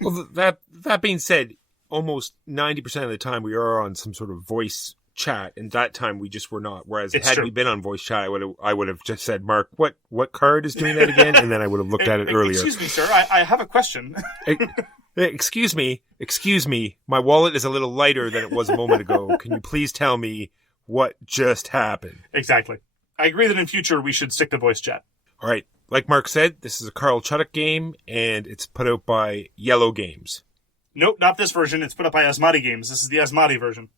well, that being said, almost 90% of the time we are on some sort of voice chat, and that time we just were not. Whereas had we been on voice chat, I would have just said, Mark, what card is doing that again? And then I would have looked at it earlier. Excuse me, sir, I have a question. Excuse me, my wallet is a little lighter than it was a moment ago. Can you please tell me what just happened? Exactly. I agree that in future we should stick to voice chat. All right. Like Mark said, this is a Carl Chuddock game, and it's put out by IELLO Games. Nope, not this version. It's put up by Asmati Games. This is the Asmati version.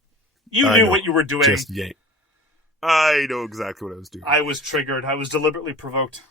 You knew what you were doing. I know exactly what I was doing. I was triggered. I was deliberately provoked.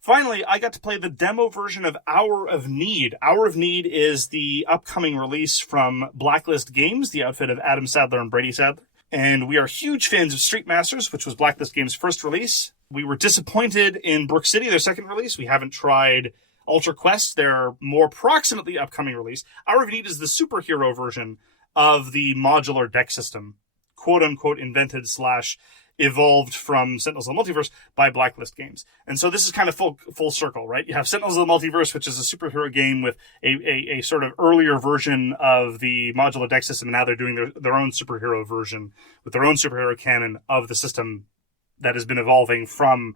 Finally, I got to play the demo version of Hour of Need. Hour of Need is the upcoming release from Blacklist Games, the outfit of Adam Sadler and Brady Sadler. And we are huge fans of Street Masters, which was Blacklist Games' first release. We were disappointed in Brook City, their second release. We haven't tried Ultra Quest, their more proximately upcoming release. Hour of Need is the superhero version of the modular deck system, quote-unquote invented / evolved from Sentinels of the Multiverse by Blacklist Games. And so this is kind of full circle, right? You have Sentinels of the Multiverse, which is a superhero game with a sort of earlier version of the modular deck system, and now they're doing their own superhero version with their own superhero canon of the system that has been evolving from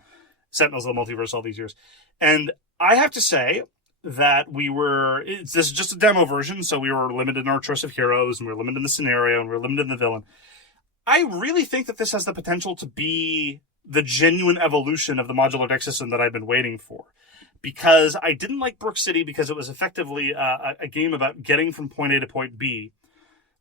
Sentinels of the Multiverse all these years. And I have to say that this is just a demo version, so we were limited in our choice of heroes, and we were limited in the scenario, and we were limited in the villain. I really think that this has the potential to be the genuine evolution of the modular deck system that I've been waiting for. Because I didn't like Brook City because it was effectively a game about getting from point A to point B,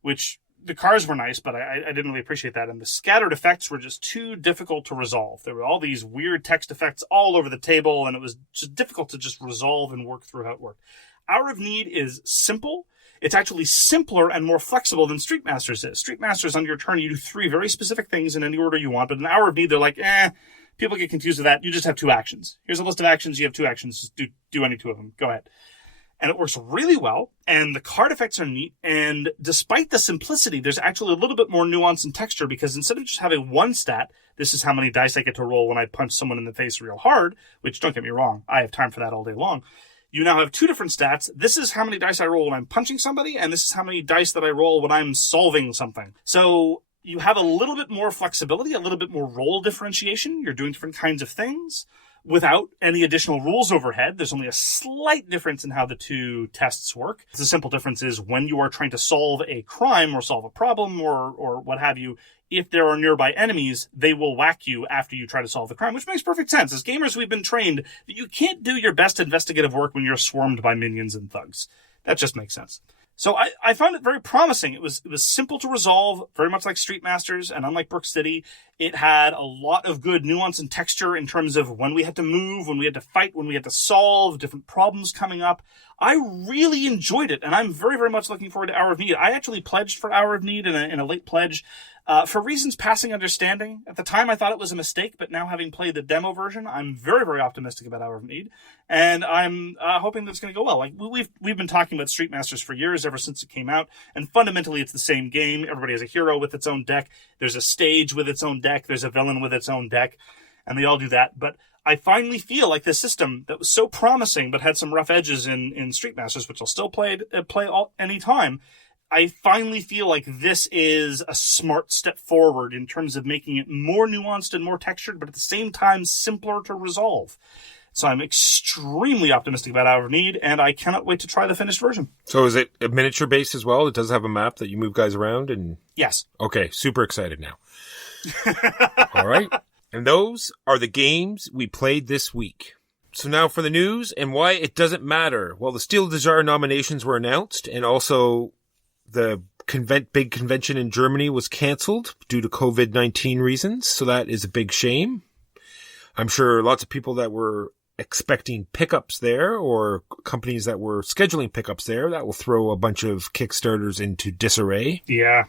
which the cards were nice, but I didn't really appreciate that. And the scattered effects were just too difficult to resolve. There were all these weird text effects all over the table, and it was just difficult to just resolve and work through how it worked. Hour of Need is simple. It's actually simpler and more flexible than Street Masters is. Street Masters, on your turn, you do 3 very specific things in any order you want, but in Hour of Need, they're like, people get confused with that. You just have 2 actions. Here's a list of actions. You have 2 actions. Just do any 2 of them. Go ahead. And it works really well, and the card effects are neat, and despite the simplicity, there's actually a little bit more nuance and texture, because instead of just having 1 stat, this is how many dice I get to roll when I punch someone in the face real hard, which, don't get me wrong, I have time for that all day long. You now have 2 different stats. This is how many dice I roll when I'm punching somebody, and this is how many dice that I roll when I'm solving something. So you have a little bit more flexibility, a little bit more role differentiation. You're doing different kinds of things without any additional rules overhead. There's only a slight difference in how the 2 tests work. The simple difference is when you are trying to solve a crime or solve a problem or what have you, if there are nearby enemies, they will whack you after you try to solve the crime, which makes perfect sense. As gamers, we've been trained that you can't do your best investigative work when you're swarmed by minions and thugs. That just makes sense. So I found it very promising. It was simple to resolve, very much like Street Masters, and unlike Brook City, it had a lot of good nuance and texture in terms of when we had to move, when we had to fight, when we had to solve, different problems coming up. I really enjoyed it, and I'm very, very much looking forward to Hour of Need. I actually pledged for Hour of Need in a late pledge. For reasons passing understanding. At the time, I thought it was a mistake, but now having played the demo version, I'm very, very optimistic about Hour of Need, and I'm hoping that it's going to go well. Like we've been talking about Street Masters for years, ever since it came out, and fundamentally, it's the same game. Everybody has a hero with its own deck. There's a stage with its own deck. There's a villain with its own deck, and they all do that. But I finally feel like this system that was so promising, but had some rough edges in Street Masters, which I'll still play any time. I finally feel like this is a smart step forward in terms of making it more nuanced and more textured, but at the same time simpler to resolve. So I'm extremely optimistic about Hour of Need, and I cannot wait to try the finished version. So is it a miniature based as well? It does have a map that you move guys around? And Yes. Okay, super excited now. All right. And those are the games we played this week. So now for the news and why it doesn't matter. Well, the Steel Desire nominations were announced, and also the big convention in Germany was cancelled due to COVID-19 reasons, so that is a big shame. I'm sure lots of people that were expecting pickups there or companies that were scheduling pickups there. That will throw a bunch of Kickstarters into disarray. Yeah.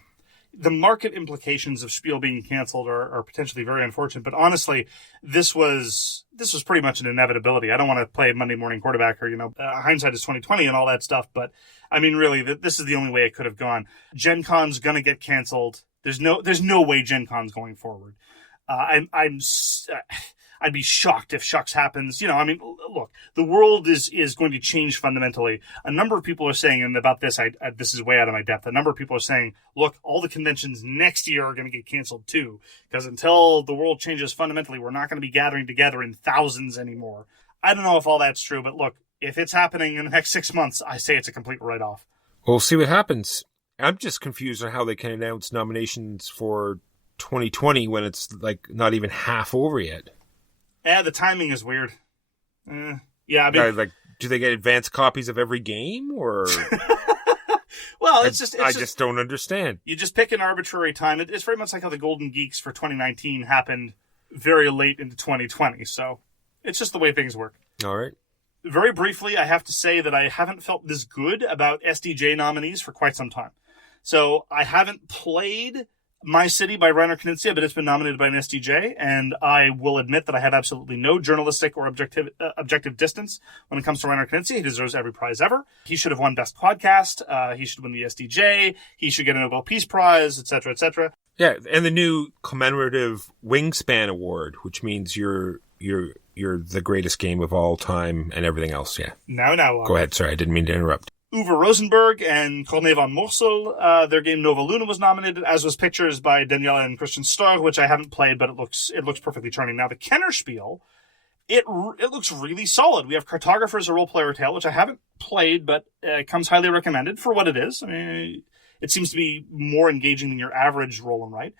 The market implications of Spiel being canceled are potentially very unfortunate, but honestly, this was pretty much an inevitability. I don't want to play Monday morning quarterback or, hindsight is 2020 and all that stuff, but I mean, really, this is the only way it could have gone. Gen Con's going to get canceled. There's no way Gen Con's going forward. I'd be shocked if shucks happens. Look, the world is going to change fundamentally. A number of people are saying, and about this, this is way out of my depth. A number of people are saying, look, all the conventions next year are going to get canceled too, because until the world changes fundamentally, we're not going to be gathering together in thousands anymore. I don't know if all that's true, but look, if it's happening in the next 6 months, I say it's a complete write-off. We'll see what happens. I'm just confused on how they can announce nominations for 2020 when it's not even half over yet. Yeah, the timing is weird. Yeah, I mean, do they get advanced copies of every game, or? Well, I just don't understand. You just pick an arbitrary time. It's very much like how the Golden Geeks for 2019 happened very late into 2020. So it's just the way things work. All right. Very briefly, I have to say that I haven't felt this good about SDJ nominees for quite some time. So I haven't played My City by Reiner Knizia, but it's been nominated by an SDJ, and I will admit that I have absolutely no journalistic or objective distance when it comes to Reiner Knizia. He deserves every prize ever. He should have won Best Podcast. He should win the SDJ. He should get a Nobel Peace Prize, etc., etc. Yeah, and the new commemorative Wingspan Award, which means you're the greatest game of all time and everything else. Yeah. Now. Go ahead. Sorry, I didn't mean to interrupt. Uwe Rosenberg and Corné van Morsel, their game Nova Luna was nominated, as was Pictures by Daniela and Christian Starr, which I haven't played, but it looks perfectly charming. Now, the Kenner Spiel, it looks really solid. We have Cartographers, a role-player tale, which I haven't played, but comes highly recommended for what it is. I mean, it seems to be more engaging than your average roll and write.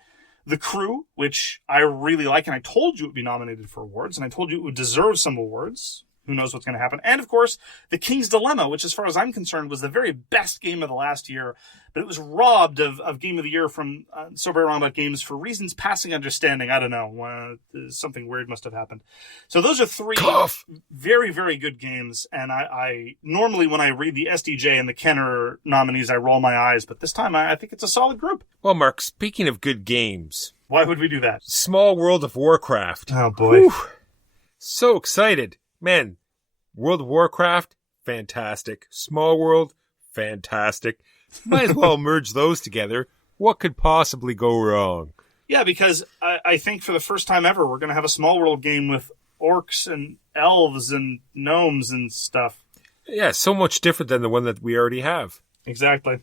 The Crew, which I really like, and I told you it would be nominated for awards, and I told you it would deserve some awards. Who knows what's going to happen? And, of course, The King's Dilemma, which, as far as I'm concerned, was the very best game of the last year, but it was robbed of Game of the Year from So Very Wrong About Games for reasons passing understanding. I don't know. Something weird must have happened. So those are three very, very good games, and I normally, when I read the SDJ and the Kenner nominees, I roll my eyes, but this time I think it's a solid group. Well, Mark, speaking of good games... Why would we do that? Small World of Warcraft. Oh, boy. Whew. So excited. Man, World of Warcraft, fantastic. Small World, fantastic. Might as well merge those together. What could possibly go wrong? Yeah, because I think for the first time ever, we're going to have a Small World game with orcs and elves and gnomes and stuff. Yeah, so much different than the one that we already have. Exactly.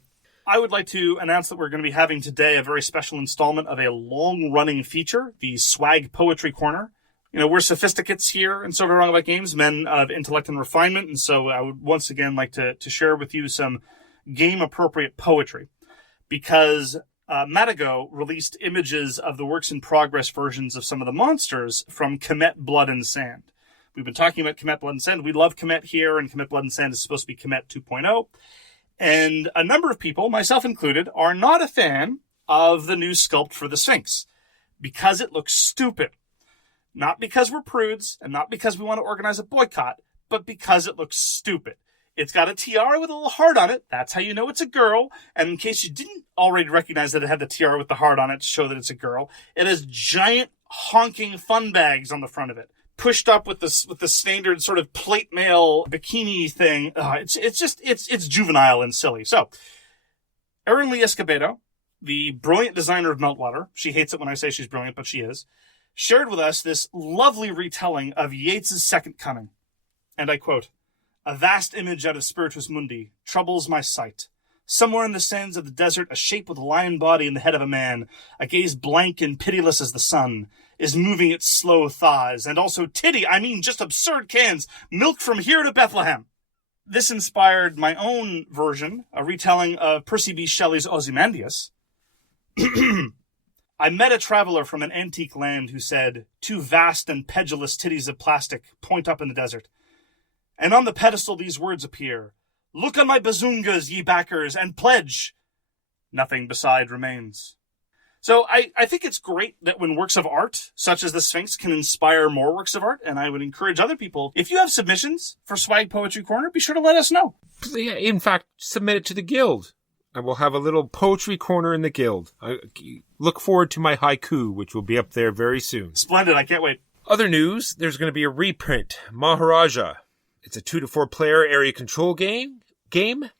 I would like to announce that we're going to be having today a very special installment of a long-running feature, the Swag Poetry Corner. We're sophisticates here in So Very Wrong About Games, men of intellect and refinement, and so I would once again like to share with you some game-appropriate poetry. Because Matago released images of the works-in-progress versions of some of the monsters from Kemet Blood and Sand. We've been talking about Kemet Blood and Sand. We love Kemet here, and Kemet Blood and Sand is supposed to be Kemet 2.0. And a number of people, myself included, are not a fan of the new sculpt for the Sphinx because it looks stupid. Not because we're prudes, and not because we want to organize a boycott, but because it looks stupid. It's got a tiara with a little heart on it. That's how you know it's a girl. And in case you didn't already recognize that it had the tiara with the heart on it to show that it's a girl, it has giant honking fun bags on the front of it, pushed up with the standard sort of plate mail bikini thing. It's juvenile and silly. So, Erin Lee Escobedo, the brilliant designer of Meltwater, she hates it when I say she's brilliant, but she is, shared with us this lovely retelling of Yeats's Second Coming. And I quote, "A vast image out of Spiritus Mundi troubles my sight. Somewhere in the sands of the desert, a shape with a lion body and the head of a man, a gaze blank and pitiless as the sun, is moving its slow thighs, and also just absurd cans, milk from here to Bethlehem." This inspired my own version, a retelling of Percy B. Shelley's Ozymandias. I met a traveler from an antique land who said, "Two vast and pendulous titties of plastic point up in the desert. And on the pedestal these words appear, 'Look on my bazungas, ye backers, and pledge!' Nothing beside remains. So I think it's great that when works of art, such as the Sphinx, can inspire more works of art, and I would encourage other people, if you have submissions for Swag Poetry Corner, be sure to let us know. Yeah, in fact, submit it to the guild. I will have a little poetry corner in the guild. I look forward to my haiku, which will be up there very soon. Splendid, I can't wait. Other news, there's going to be a reprint, Maharaja. It's a 2 to 4 player area control game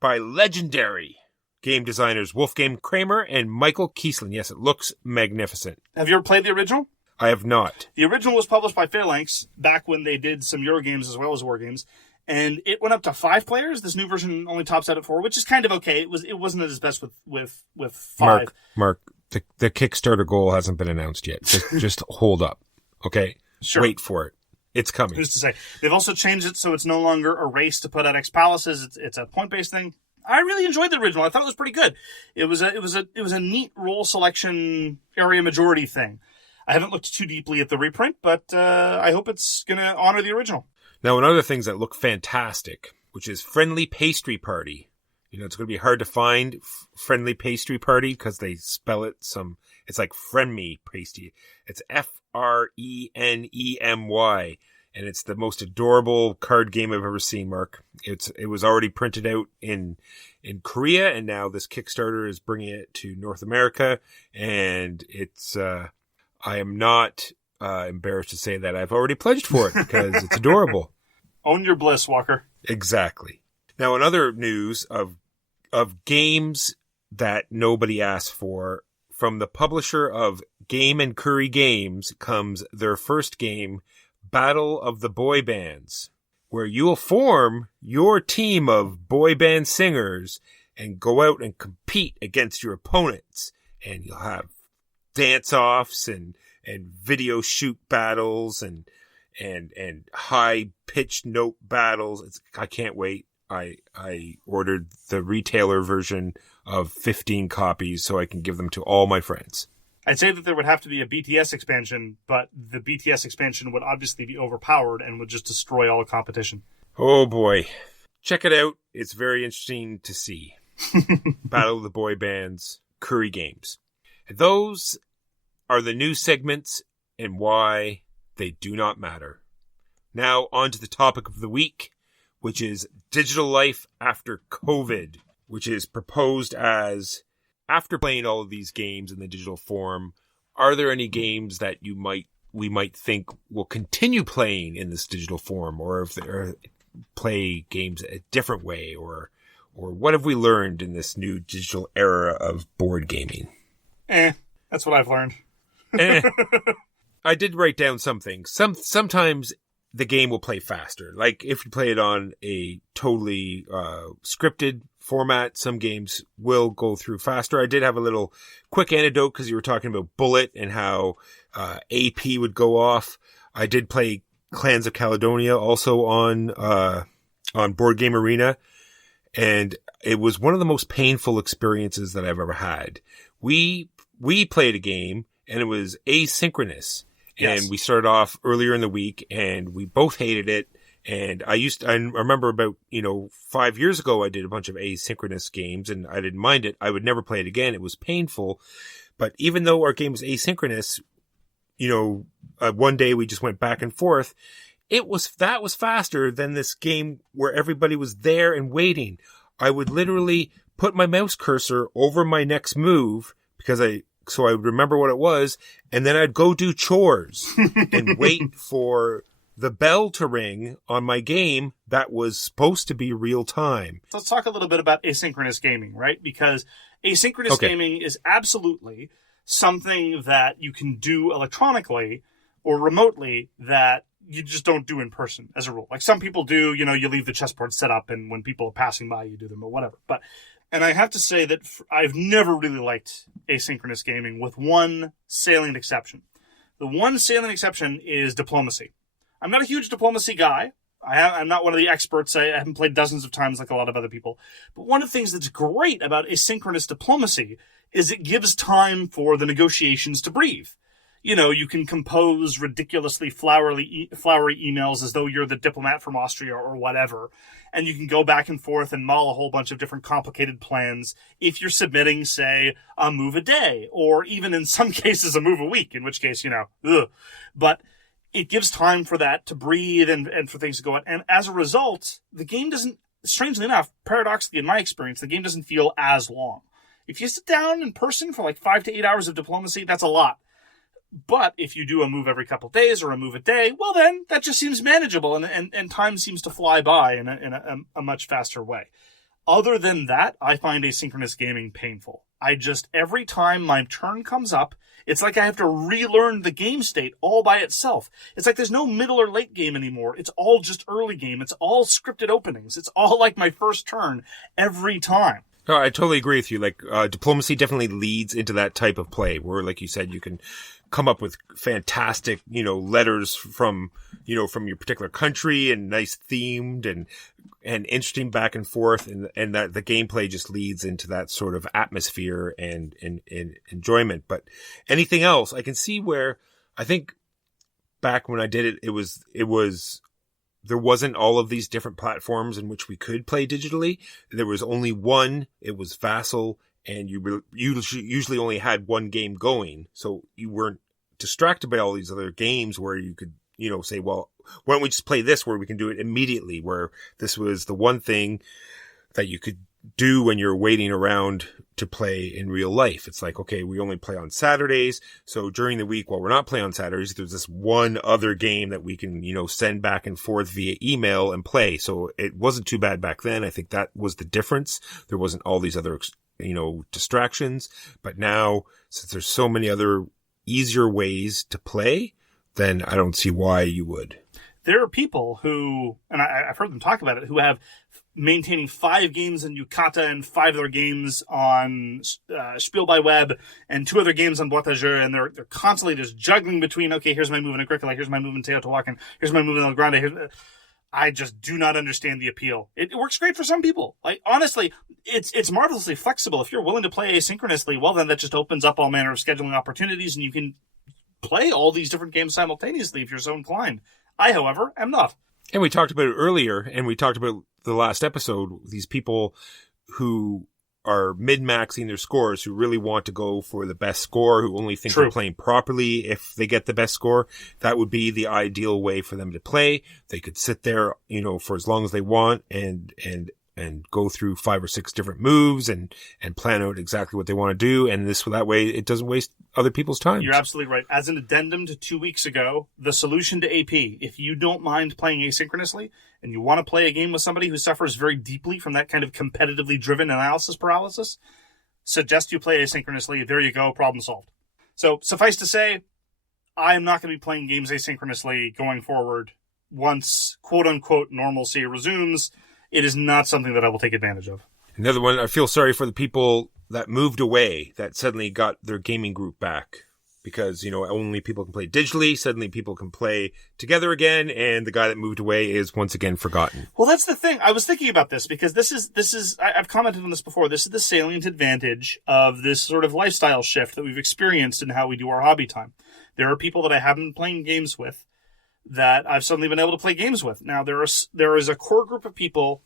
by legendary game designers Wolfgang Kramer and Michael Kiesling. Yes, it looks magnificent. Have you ever played the original? I have not. The original was published by Phalanx back when they did some Euro games as well as war games, and it went up to 5 players. This new version only tops out at 4, which is kind of okay. It wasn't at its best with 5. Mark, the Kickstarter goal hasn't been announced yet. Just hold up, okay? Sure. Wait for it. It's coming. Who's to say? They've also changed it so it's no longer a race to put out X palaces. It's a point-based thing. I really enjoyed the original. I thought it was pretty good. It was a neat role selection area majority thing. I haven't looked too deeply at the reprint, but I hope it's going to honor the original. Now, one other things that look fantastic, which is Friendly Pastry Party. You know, it's going to be hard to find Friendly Pastry Party because they spell it it's like Friendly Pastry. It's Frenemmy. And it's the most adorable card game I've ever seen, Mark. It was already printed out in Korea, and now this Kickstarter is bringing it to North America. And it's I am not embarrassed to say that I've already pledged for it because it's adorable. Own your bliss, Walker. Exactly. Now, in other news of games that nobody asked for, from the publisher of Game and Curry Games comes their first game, Battle of the Boy Bands, where you'll form your team of boy band singers and go out and compete against your opponents. And you'll have dance-offs and video shoot battles and high-pitched note battles. I can't wait. I ordered the retailer version of 15 copies so I can give them to all my friends. I'd say that there would have to be a BTS expansion, but the BTS expansion would obviously be overpowered and would just destroy all the competition. Oh boy. Check it out. It's very interesting to see. Battle of the Boy Bands, Curry Games. And those are the new segments and why they do not matter. Now on to the topic of the week, which is digital life after COVID, which is proposed as, after playing all of these games in the digital form, are there any games that we might think will continue playing in this digital form, or if they play games a different way, or what have we learned in this new digital era of board gaming? That's what I've learned. I did write down some things. Sometimes the game will play faster. Like if you play it on a totally scripted format, some games will go through faster. I did have a little quick anecdote because you were talking about Bullet and how AP would go off. I did play Clans of Caledonia also on Board Game Arena, and it was one of the most painful experiences that I've ever had. We played a game and it was asynchronous. Yes. And we started off earlier in the week and we both hated it. And I remember about, 5 years ago, I did a bunch of asynchronous games and I didn't mind it. I would never play it again. It was painful. But even though our game was asynchronous, one day we just went back and forth. That was faster than this game where everybody was there and waiting. I would literally put my mouse cursor over my next move so I would remember what it was, and then I'd go do chores and wait for the bell to ring on my game that was supposed to be real time. Let's talk a little bit about asynchronous gaming, right? Because asynchronous gaming is absolutely something that you can do electronically or remotely that you just don't do in person as a rule. Like some people do, you leave the chessboard set up and when people are passing by, you do them or whatever. And I have to say that I've never really liked asynchronous gaming with one salient exception. The one salient exception is diplomacy. I'm not a huge diplomacy guy. I'm not one of the experts. I haven't played dozens of times like a lot of other people. But one of the things that's great about asynchronous diplomacy is it gives time for the negotiations to breathe. you can compose ridiculously flowery emails as though you're the diplomat from Austria or whatever. And you can go back and forth and mull a whole bunch of different complicated plans if you're submitting, say, a move a day, or even in some cases a move a week, in which case, ugh. But it gives time for that to breathe and for things to go on. And as a result, the game doesn't, strangely enough, paradoxically in my experience, the game doesn't feel as long. If you sit down in person for like 5 to 8 hours of diplomacy, that's a lot. But if you do a move every couple of days or a move a day, well then, that just seems manageable and time seems to fly by in a much faster way. Other than that, I find asynchronous gaming painful. Every time my turn comes up, it's like I have to relearn the game state all by itself. It's like there's no middle or late game anymore. It's all just early game. It's all scripted openings. It's all like my first turn every time. No, I totally agree with you. Like, diplomacy definitely leads into that type of play where, like you said, you can come up with fantastic, letters from your particular country and nice themed and interesting back and forth. And that the gameplay just leads into that sort of atmosphere and enjoyment. But anything else, I can see where I think back when I did it, it was, there wasn't all of these different platforms in which we could play digitally. There was only one. It was Vassal. And you usually only had one game going. So you weren't distracted by all these other games where you could, say, well, why don't we just play this where we can do it immediately, where this was the one thing that you could do when you're waiting around to play in real life. It's like, okay, we only play on Saturdays. So during the week, while we're not playing on Saturdays, there's this one other game that we can, send back and forth via email and play. So it wasn't too bad back then. I think that was the difference. There wasn't all these other distractions. But now, since there's so many other easier ways to play, then I don't see why you would. There are people who, and I've heard them talk about it, who have maintaining 5 games in Yukata and 5 other games on Spiel by Web and 2 other games on Boîte à Jeux, and they're constantly just juggling between, okay, here's my move in Agricola, here's my move in Teotihuacan, here's my move in El Grande. I just do not understand the appeal. It works great for some people. Like, honestly, it's marvelously flexible. If you're willing to play asynchronously, well, then that just opens up all manner of scheduling opportunities, and you can play all these different games simultaneously if you're so inclined. I, however, am not. And we talked about it earlier, and we talked about the last episode, these people who are min-maxing their scores, who really want to go for the best score, who only think they're playing properly if they get the best score. That would be the ideal way for them to play. They could sit there, for as long as they want and go through 5 or 6 different moves and plan out exactly what they want to do. And that way it doesn't waste other people's time. You're absolutely right. As an addendum to 2 weeks ago, the solution to AP, if you don't mind playing asynchronously and you want to play a game with somebody who suffers very deeply from that kind of competitively driven analysis paralysis, suggest you play asynchronously. There you go. Problem solved. So suffice to say, I am not going to be playing games asynchronously going forward once quote unquote normalcy resumes. It is not something that I will take advantage of. Another one, I feel sorry for the people that moved away, that suddenly got their gaming group back. Because, only people can play digitally, suddenly people can play together again, and the guy that moved away is once again forgotten. Well, that's the thing. I was thinking about this, because this is I've commented on this before, this is the salient advantage of this sort of lifestyle shift that we've experienced in how we do our hobby time. There are people that I haven't been playing games with that I've suddenly been able to play games with. Now, there is a core group of people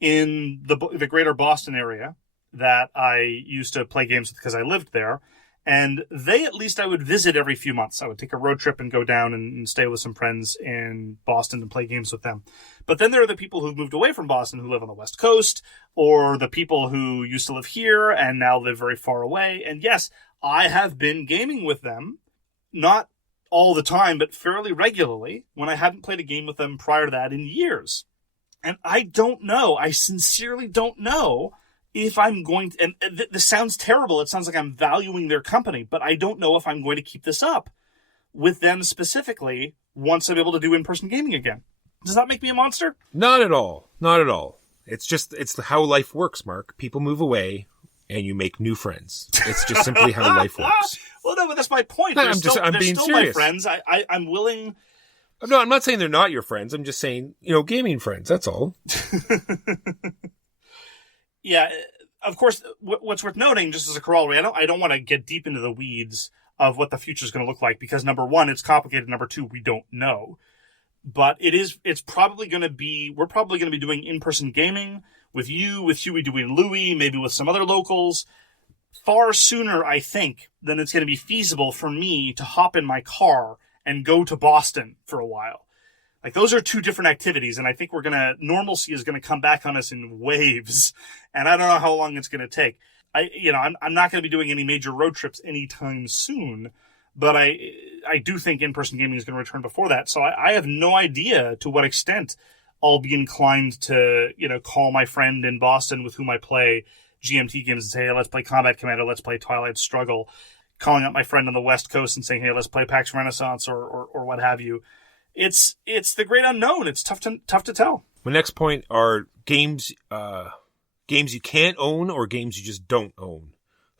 in the greater Boston area that I used to play games with because I lived there. And they, at least, I would visit every few months. I would take a road trip and go down and stay with some friends in Boston and play games with them. But then there are the people who've moved away from Boston who live on the West Coast, or the people who used to live here and now live very far away. And yes, I have been gaming with them, not all the time, but fairly regularly, when I hadn't played a game with them prior to that in years. And I don't know. I sincerely don't know if I'm going to, and this sounds terrible. It sounds like I'm valuing their company, but I don't know if I'm going to keep this up with them specifically once I'm able to do in-person gaming again. Does that make me a monster? Not at all. Not at all. It's how life works, Mark. People move away and you make new friends. It's just simply how life works. Well, no, but that's my point. I'm being still serious. My friends. I'm willing. No, I'm not saying they're not your friends. I'm just saying, gaming friends. That's all. Yeah, of course, what's worth noting, just as a corollary, I don't want to get deep into the weeds of what the future is going to look like, because number one, it's complicated. Number two, we don't know. But it's probably going to be, we're probably going to be doing in-person gaming with you, with Huey, Dewey, and Louie, maybe with some other locals, far sooner, I think, than it's going to be feasible for me to hop in my car and go to Boston for a while. Like, those are two different activities, and I think normalcy is going to come back on us in waves, and I don't know how long it's going to take. I'm not going to be doing any major road trips anytime soon, but I do think in-person gaming is going to return before that, so I have no idea to what extent I'll be inclined to, call my friend in Boston with whom I play GMT games and say, hey, let's play Combat Commander, let's play Twilight Struggle, calling up my friend on the West Coast and saying, hey, let's play PAX Renaissance or what have you. It's the great unknown. It's tough to tell. My next point are games you can't own or games you just don't own.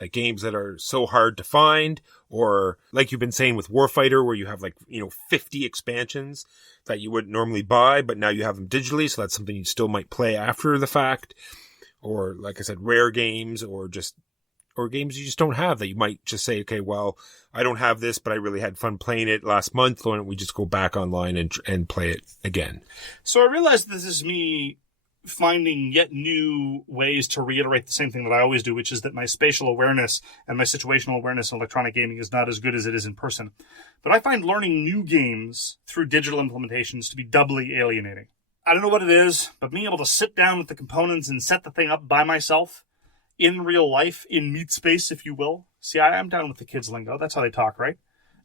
Like games that are so hard to find, or like you've been saying with Warfighter, where you have 50 expansions that you wouldn't normally buy, but now you have them digitally, so that's something you still might play after the fact. Or, like I said, rare games, or games you just don't have that you might just say, okay, well, I don't have this, but I really had fun playing it last month. Why don't we just go back online and play it again? So I realize this is me finding yet new ways to reiterate the same thing that I always do, which is that my spatial awareness and my situational awareness in electronic gaming is not as good as it is in person. But I find learning new games through digital implementations to be doubly alienating. I don't know what it is, but being able to sit down with the components and set the thing up by myself in real life, in meat space, if you will. See, I'm down with the kids' lingo. That's how they talk, right?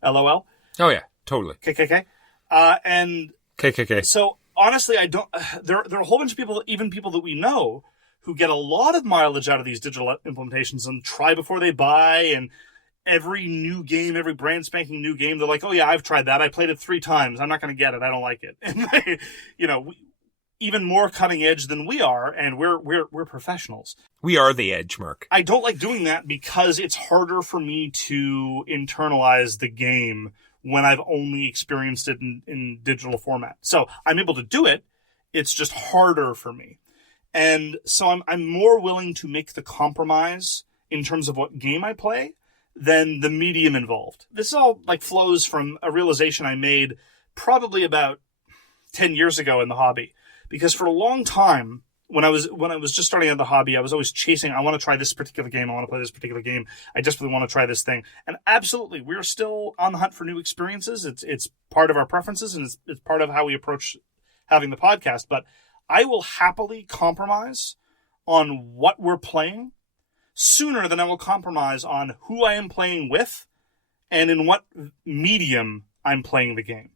LOL. Oh, yeah, totally. KKK. And KKK. So, honestly, I don't... There are a whole bunch of people, even people that we know, who get a lot of mileage out of these digital implementations and try before they buy, and every new game, every brand spanking new game, they're like, oh, yeah, I've tried that. I played it 3 times. I'm not going to get it. I don't like it. And they, even more cutting edge than we are, and we're professionals. We are the edge, Mark. I don't like doing that because it's harder for me to internalize the game when I've only experienced it in digital format. So I'm able to do it. It's just harder for me. And so I'm more willing to make the compromise in terms of what game I play than the medium involved. This all flows from a realization I made probably about 10 years ago in the hobby. Because for a long time, when I was just starting out the hobby, I was always chasing, I want to try this particular game, I want to play this particular game, I desperately want to try this thing. And absolutely, we're still on the hunt for new experiences. It's part of our preferences, and it's part of how we approach having the podcast. But I will happily compromise on what we're playing sooner than I will compromise on who I am playing with and in what medium I'm playing the game.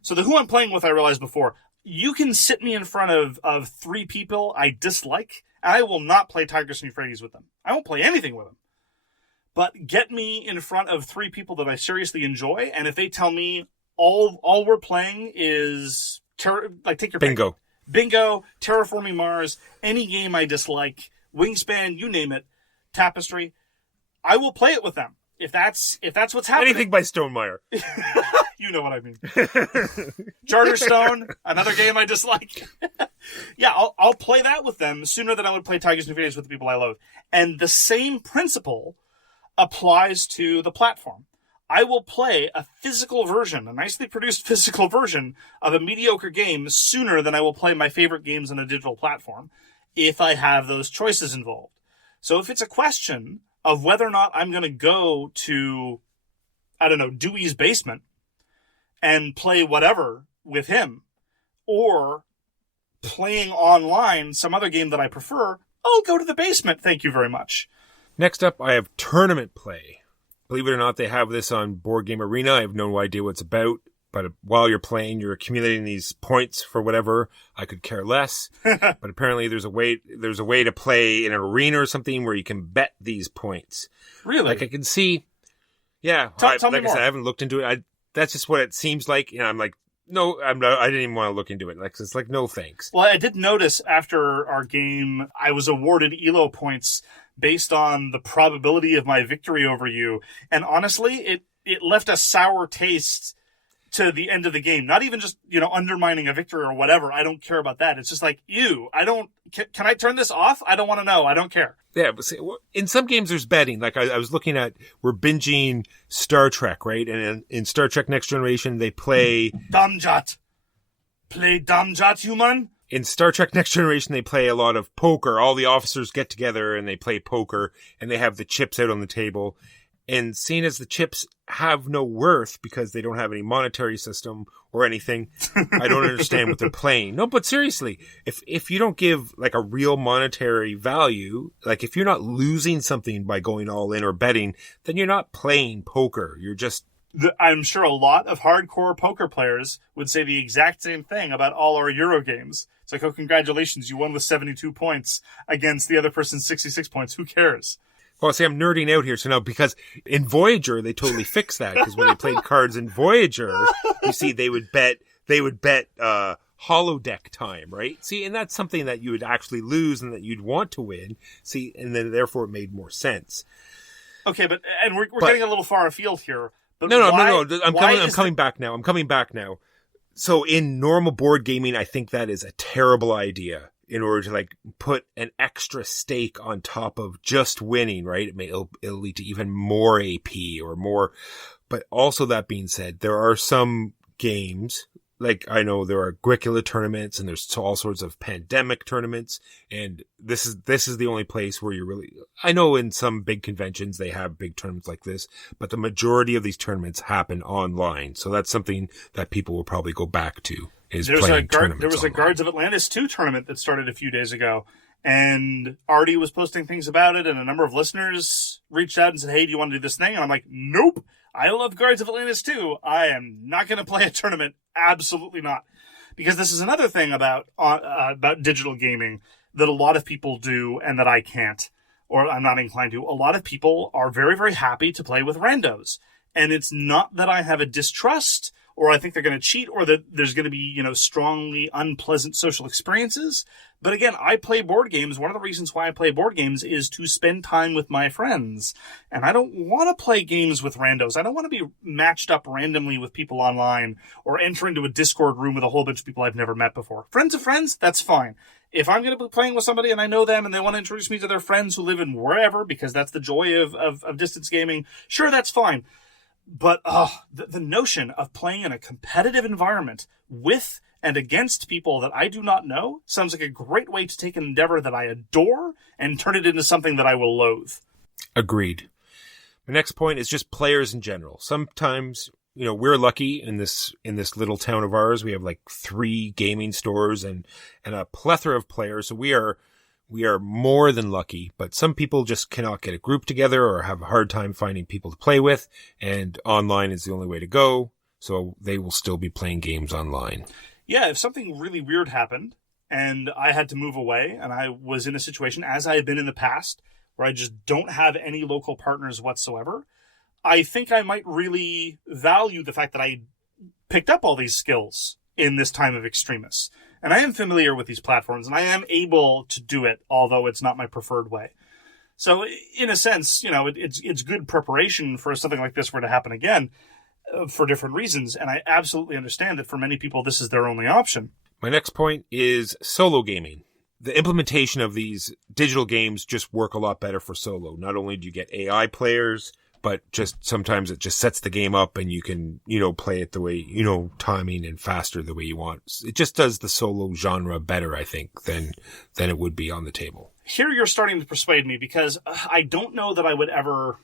So the who I'm playing with, I realized before, you can sit me in front of 3 people I dislike, and I will not play Tigris and Euphrates with them. I won't play anything with them. But get me in front of 3 people that I seriously enjoy, and if they tell me all we're playing is take your Bingo. Pick. Bingo, Terraforming Mars, any game I dislike, Wingspan, you name it, Tapestry, I will play it with them. If that's what's happening. Anything by Stonemaier. You know what I mean. Charterstone, another game I dislike. Yeah, I'll play that with them sooner than I would play Tigers and Euphrates with the people I loathe. And the same principle applies to the platform. I will play a physical version, a nicely produced physical version of a mediocre game sooner than I will play my favorite games on a digital platform if I have those choices involved. So if it's a question of whether or not I'm going to go to, I don't know, Dewey's basement and play whatever with him, or playing online some other game that I prefer, I'll go to the basement. Thank you very much. Next up, I have tournament play. Believe it or not, they have this on Board Game Arena. I have no idea what it's about, but while you're playing, you're accumulating these points for whatever. I could care less. But apparently there's a way to play in an arena or something where you can bet these points. Really? I can see. Yeah. Tell me like I more. said, I haven't looked into it. That's just what it seems like. And I'm like, no, I didn't even want to look into it. It's like, no, thanks. Well, I did notice after our game, I was awarded ELO points based on the probability of my victory over you. And honestly, it left a sour taste to the end of the game. Not even just, undermining a victory or whatever. I don't care about that. It's just like, can I turn this off? I don't want to know. I don't care. Yeah, but see, in some games there's betting. Like I was looking at, we're binging Star Trek, right? And in Star Trek Next Generation, they play... Damjat. Play Damjat, human? In Star Trek Next Generation, they play a lot of poker. All the officers get together and they play poker, and they have the chips out on the table. And seeing as the chips have no worth because they don't have any monetary system or anything, I don't understand what they're playing. No, but seriously, if you don't give like a real monetary value, like if you're not losing something by going all in or betting, then you're not playing poker. You're just... I'm sure a lot of hardcore poker players would say the exact same thing about all our Euro games. It's like, oh, congratulations, you won with 72 points against the other person's 66 points. Who cares? Well, see, I'm nerding out here. So now, because in Voyager, they totally fixed that. Because when they played cards in Voyager, you see, they would bet holodeck time, right? See, and that's something that you would actually lose and that you'd want to win. See, and then therefore it made more sense. Okay, but we're getting a little far afield here. But no. I'm coming back now. I'm coming back now. So in normal board gaming, I think that is a terrible idea. In order to like put an extra stake on top of just winning, right? It'll lead to even more AP or more. But also that being said, there are some games, like I know there are Agricola tournaments and there's all sorts of pandemic tournaments. And this is the only place where you're really, I know in some big conventions, they have big tournaments like this, but the majority of these tournaments happen online. So that's something that people will probably go back to. There was a Guards of Atlantis 2 tournament that started a few days ago, and Artie was posting things about it, and a number of listeners reached out and said, hey, do you want to do this thing? And I'm like, nope, I love Guards of Atlantis 2. I am not going to play a tournament. Absolutely not. Because this is another thing about digital gaming that a lot of people do and that I can't, or I'm not inclined to. A lot of people are very, very happy to play with randos. And it's not that I have a distrust or I think they're going to cheat, or that there's going to be, strongly unpleasant social experiences. But again, I play board games. One of the reasons why I play board games is to spend time with my friends. And I don't want to play games with randos. I don't want to be matched up randomly with people online or enter into a Discord room with a whole bunch of people I've never met before. Friends of friends, that's fine. If I'm going to be playing with somebody and I know them and they want to introduce me to their friends who live in wherever, because that's the joy of distance gaming, sure, that's fine. But the notion of playing in a competitive environment with and against people that I do not know sounds like a great way to take an endeavor that I adore and turn it into something that I will loathe. Agreed. My next point is just players in general. Sometimes, we're lucky in this little town of ours. We have like 3 gaming stores and a plethora of players. So we are more than lucky, but some people just cannot get a group together or have a hard time finding people to play with, and online is the only way to go, so they will still be playing games online. Yeah, if something really weird happened and I had to move away and I was in a situation, as I have been in the past, where I just don't have any local partners whatsoever, I think I might really value the fact that I picked up all these skills in this time of extremis. And I am familiar with these platforms, and I am able to do it, although it's not my preferred way. So, in a sense, it's good preparation for something like this were to happen again for different reasons. And I absolutely understand that for many people, this is their only option. My next point is solo gaming. The implementation of these digital games just work a lot better for solo. Not only do you get AI players, but just sometimes it just sets the game up and you can, play it the way, timing and faster the way you want. It just does the solo genre better, I think, than it would be on the table. Here you're starting to persuade me, because I don't know that I would ever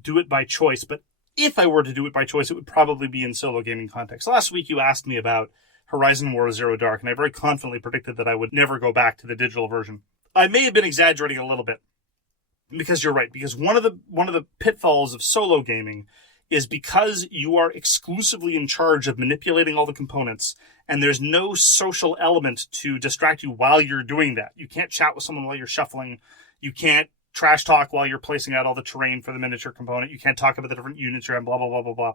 do it by choice, but if I were to do it by choice, it would probably be in solo gaming context. Last week you asked me about Horizon War Zero Dark, and I very confidently predicted that I would never go back to the digital version. I may have been exaggerating a little bit. Because you're right. Because one of the pitfalls of solo gaming is because you are exclusively in charge of manipulating all the components, and there's no social element to distract you while you're doing that. You can't chat with someone while you're shuffling. You can't trash talk while you're placing out all the terrain for the miniature component. You can't talk about the different units you're in, blah, blah, blah, blah, blah.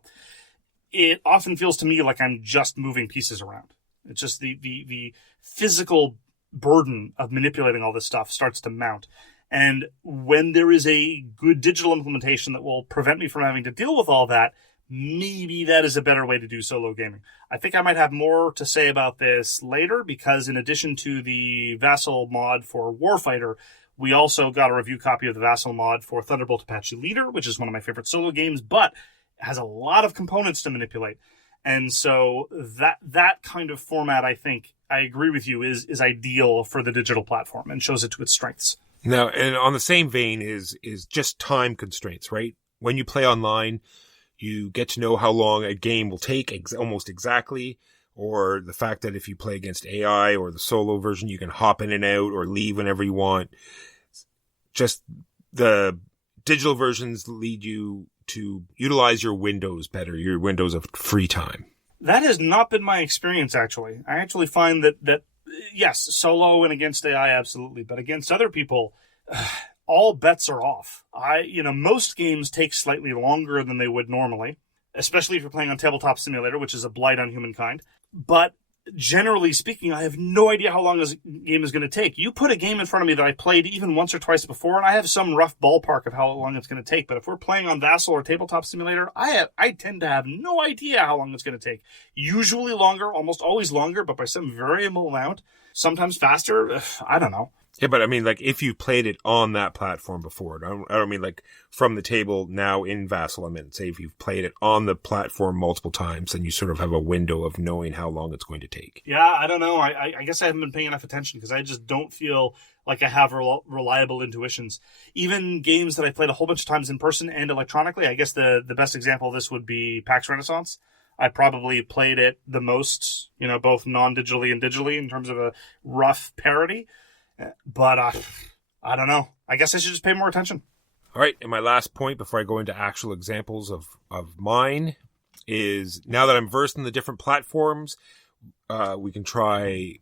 It often feels to me like I'm just moving pieces around. It's just the physical burden of manipulating all this stuff starts to mount. And when there is a good digital implementation that will prevent me from having to deal with all that, maybe that is a better way to do solo gaming. I think I might have more to say about this later, because in addition to the Vassal mod for Warfighter, we also got a review copy of the Vassal mod for Thunderbolt Apache Leader, which is one of my favorite solo games, but it has a lot of components to manipulate. And so that kind of format, I think, I agree with you, is ideal for the digital platform and shows it to its strengths. Now, and on the same vein is just time constraints, right? When you play online, you get to know how long a game will take almost exactly, or the fact that if you play against AI or the solo version, you can hop in and out or leave whenever you want. Just the digital versions lead you to utilize your windows better, your windows of free time. That has not been my experience, actually. I actually find that yes, solo and against AI, absolutely. But against other people, all bets are off. Most games take slightly longer than they would normally, especially if you're playing on Tabletop Simulator, which is a blight on humankind. But generally speaking, I have no idea how long this game is going to take. You put a game in front of me that I played even once or twice before, and I have some rough ballpark of how long it's going to take. But if we're playing on Vassal or Tabletop Simulator, I tend to have no idea how long it's going to take. Usually longer, almost always longer, but by some variable amount. Sometimes faster. I don't know. Yeah, but I mean, like, if you played it on that platform before, I don't mean like from the table now in Vassal. I mean, say if you've played it on the platform multiple times, then you sort of have a window of knowing how long it's going to take. Yeah, I don't know. I guess I haven't been paying enough attention because I just don't feel like I have reliable intuitions. Even games that I played a whole bunch of times in person and electronically, I guess the best example of this would be PAX Renaissance. I probably played it the most, both non-digitally and digitally in terms of a rough parity. But I don't know. I guess I should just pay more attention. All right. And my last point before I go into actual examples of mine is, now that I'm versed in the different platforms, we can try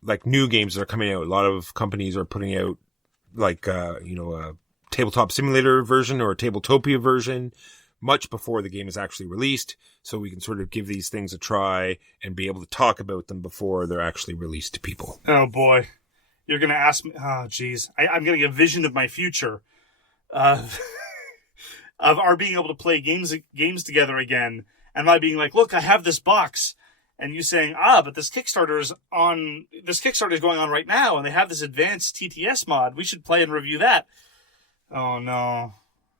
like new games that are coming out. A lot of companies are putting out like, a Tabletop Simulator version or a Tabletopia version much before the game is actually released. So we can sort of give these things a try and be able to talk about them before they're actually released to people. Oh, boy. You're going to ask me, oh, geez. I'm getting a vision of my future of our being able to play games together again. And my being like, look, I have this box. And you saying, but this Kickstarter is going on right now. And they have this advanced TTS mod. We should play and review that. Oh, no.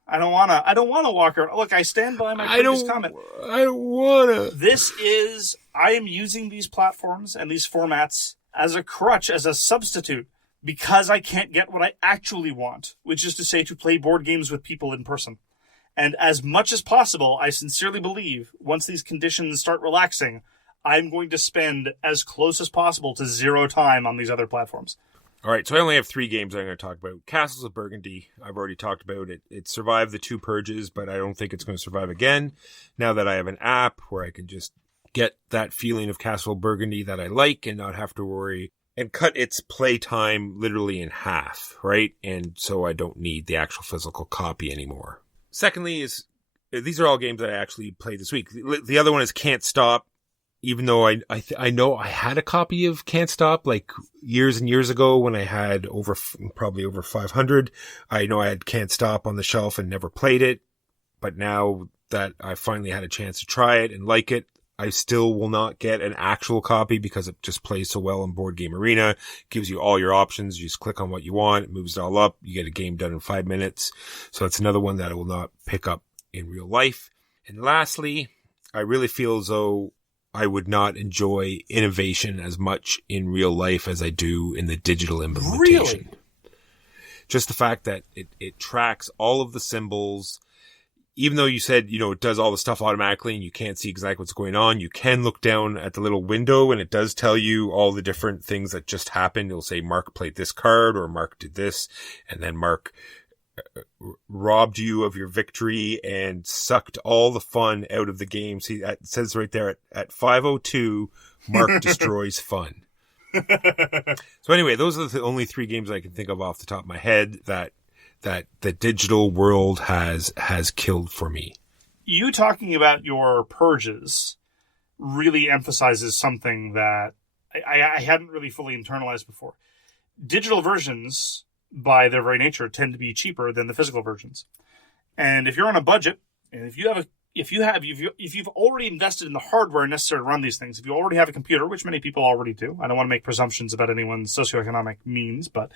I don't want to walk around. Look, I stand by my previous comment. I don't want to. I am using these platforms and these formats as a crutch, as a substitute, because I can't get what I actually want, which is to say to play board games with people in person. And as much as possible, I sincerely believe, once these conditions start relaxing, I'm going to spend as close as possible to 0 time on these other platforms. All right, so I only have 3 games I'm going to talk about. Castles of Burgundy, I've already talked about it. It survived the 2 purges, but I don't think it's going to survive again. Now that I have an app where I can just get that feeling of Castle of Burgundy that I like and not have to worry and cut its playtime literally in half, right? And so I don't need the actual physical copy anymore. Secondly these are all games that I actually played this week. The other one is Can't Stop. Even though I know I had a copy of Can't Stop like years and years ago when I had probably over 500. I know I had Can't Stop on the shelf and never played it. But now that I finally had a chance to try it and like it, I still will not get an actual copy because it just plays so well in Board Game Arena. It gives you all your options. You just click on what you want. It moves it all up. You get a game done in 5 minutes. So it's another one that I will not pick up in real life. And lastly, I really feel as though I would not enjoy innovation as much in real life as I do in the digital implementation. Really? Just the fact that it tracks all of the symbols. Even though you said, it does all the stuff automatically and you can't see exactly what's going on, you can look down at the little window and it does tell you all the different things that just happened. It'll say Mark played this card or Mark did this, and then Mark robbed you of your victory and sucked all the fun out of the game. See, it says right there at 5:02, Mark destroys fun. So anyway, those are the only 3 games I can think of off the top of my head that the digital world has killed for me. You talking about your purges really emphasizes something that I hadn't really fully internalized before. Digital versions, by their very nature, tend to be cheaper than the physical versions. And if you're on a budget, and if you if you've already invested in the hardware necessary to run these things, if you already have a computer, which many people already do, I don't want to make presumptions about anyone's socioeconomic means, but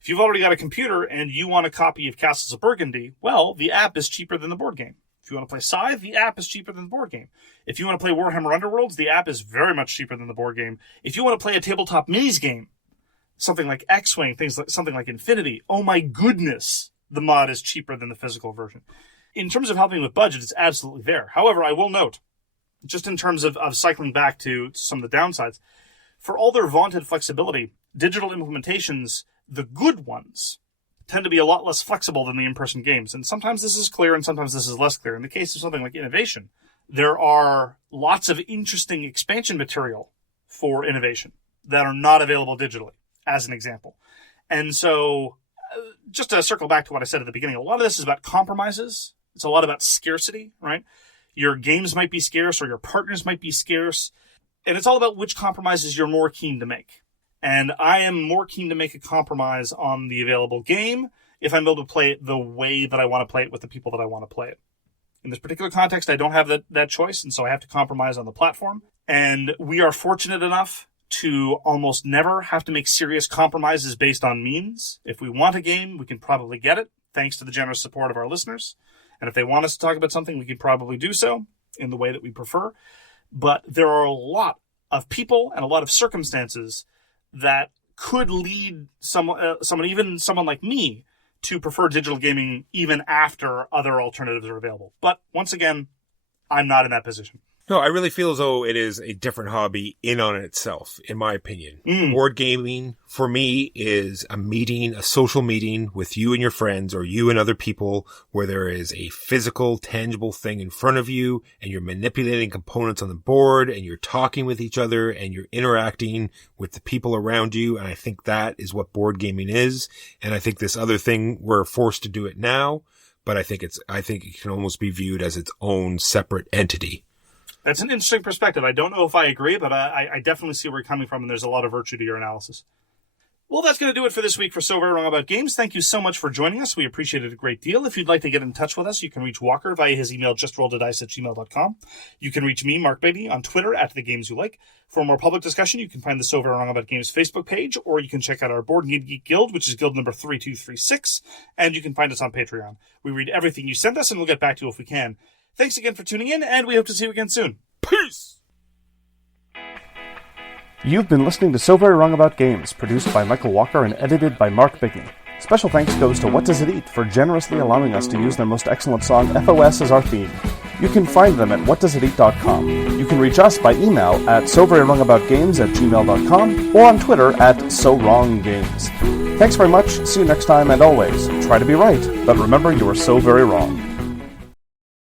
if you've already got a computer and you want a copy of Castles of Burgundy, well, the app is cheaper than the board game. If you want to play Scythe, the app is cheaper than the board game. If you want to play Warhammer Underworlds, the app is very much cheaper than the board game. If you want to play a tabletop minis game, something like X-Wing, something like Infinity, oh my goodness, the mod is cheaper than the physical version. In terms of helping with budget, it's absolutely there. However, I will note, just in terms of cycling back to some of the downsides, for all their vaunted flexibility, digital implementations, the good ones, tend to be a lot less flexible than the in-person games. And sometimes this is clear and sometimes this is less clear. In the case of something like Innovation, there are lots of interesting expansion material for Innovation that are not available digitally, as an example. And so, just to circle back to what I said at the beginning, a lot of this is about compromises. It's a lot about scarcity, right? Your games might be scarce or your partners might be scarce. And it's all about which compromises you're more keen to make. And I am more keen to make a compromise on the available game if I'm able to play it the way that I want to play it with the people that I want to play it. In this particular context, I don't have that choice, and so I have to compromise on the platform. And we are fortunate enough to almost never have to make serious compromises based on means. If we want a game, we can probably get it, thanks to the generous support of our listeners. And if they want us to talk about something, we can probably do so in the way that we prefer. But there are a lot of people and a lot of circumstances that could lead someone like me to prefer digital gaming even after other alternatives are available. But once again, I'm not in that position. No, I really feel as though it is a different hobby in on itself, in my opinion. Board gaming, for me, is a social meeting with you and your friends or you and other people where there is a physical, tangible thing in front of you and you're manipulating components on the board and you're talking with each other and you're interacting with the people around you. And I think that is what board gaming is. And I think this other thing, we're forced to do it now, but I think it can almost be viewed as its own separate entity. That's an interesting perspective. I don't know if I agree, but I definitely see where you're coming from, and there's a lot of virtue to your analysis. Well, that's going to do it for this week for So Very Wrong About Games. Thank you so much for joining us. We appreciate it a great deal. If you'd like to get in touch with us, you can reach Walker via his email, justrolledadice@gmail.com. You can reach me, Mark Beatty, on Twitter @TheGamesYouLike. For more public discussion, you can find the So Very Wrong About Games Facebook page, or you can check out our Board Game Geek Guild, which is guild number 3236, and you can find us on Patreon. We read everything you send us, and we'll get back to you if we can. Thanks again for tuning in, and we hope to see you again soon. Peace! You've been listening to So Very Wrong About Games, produced by Michael Walker and edited by Mark Bigney. Special thanks goes to What Does It Eat for generously allowing us to use their most excellent song, FOS, as our theme. You can find them at whatdoesiteat.com. You can reach us by email at soverywrongaboutgames@gmail.com or on Twitter @SoWrongGames. Thanks very much, see you next time, and always, try to be right, but remember you are so very wrong.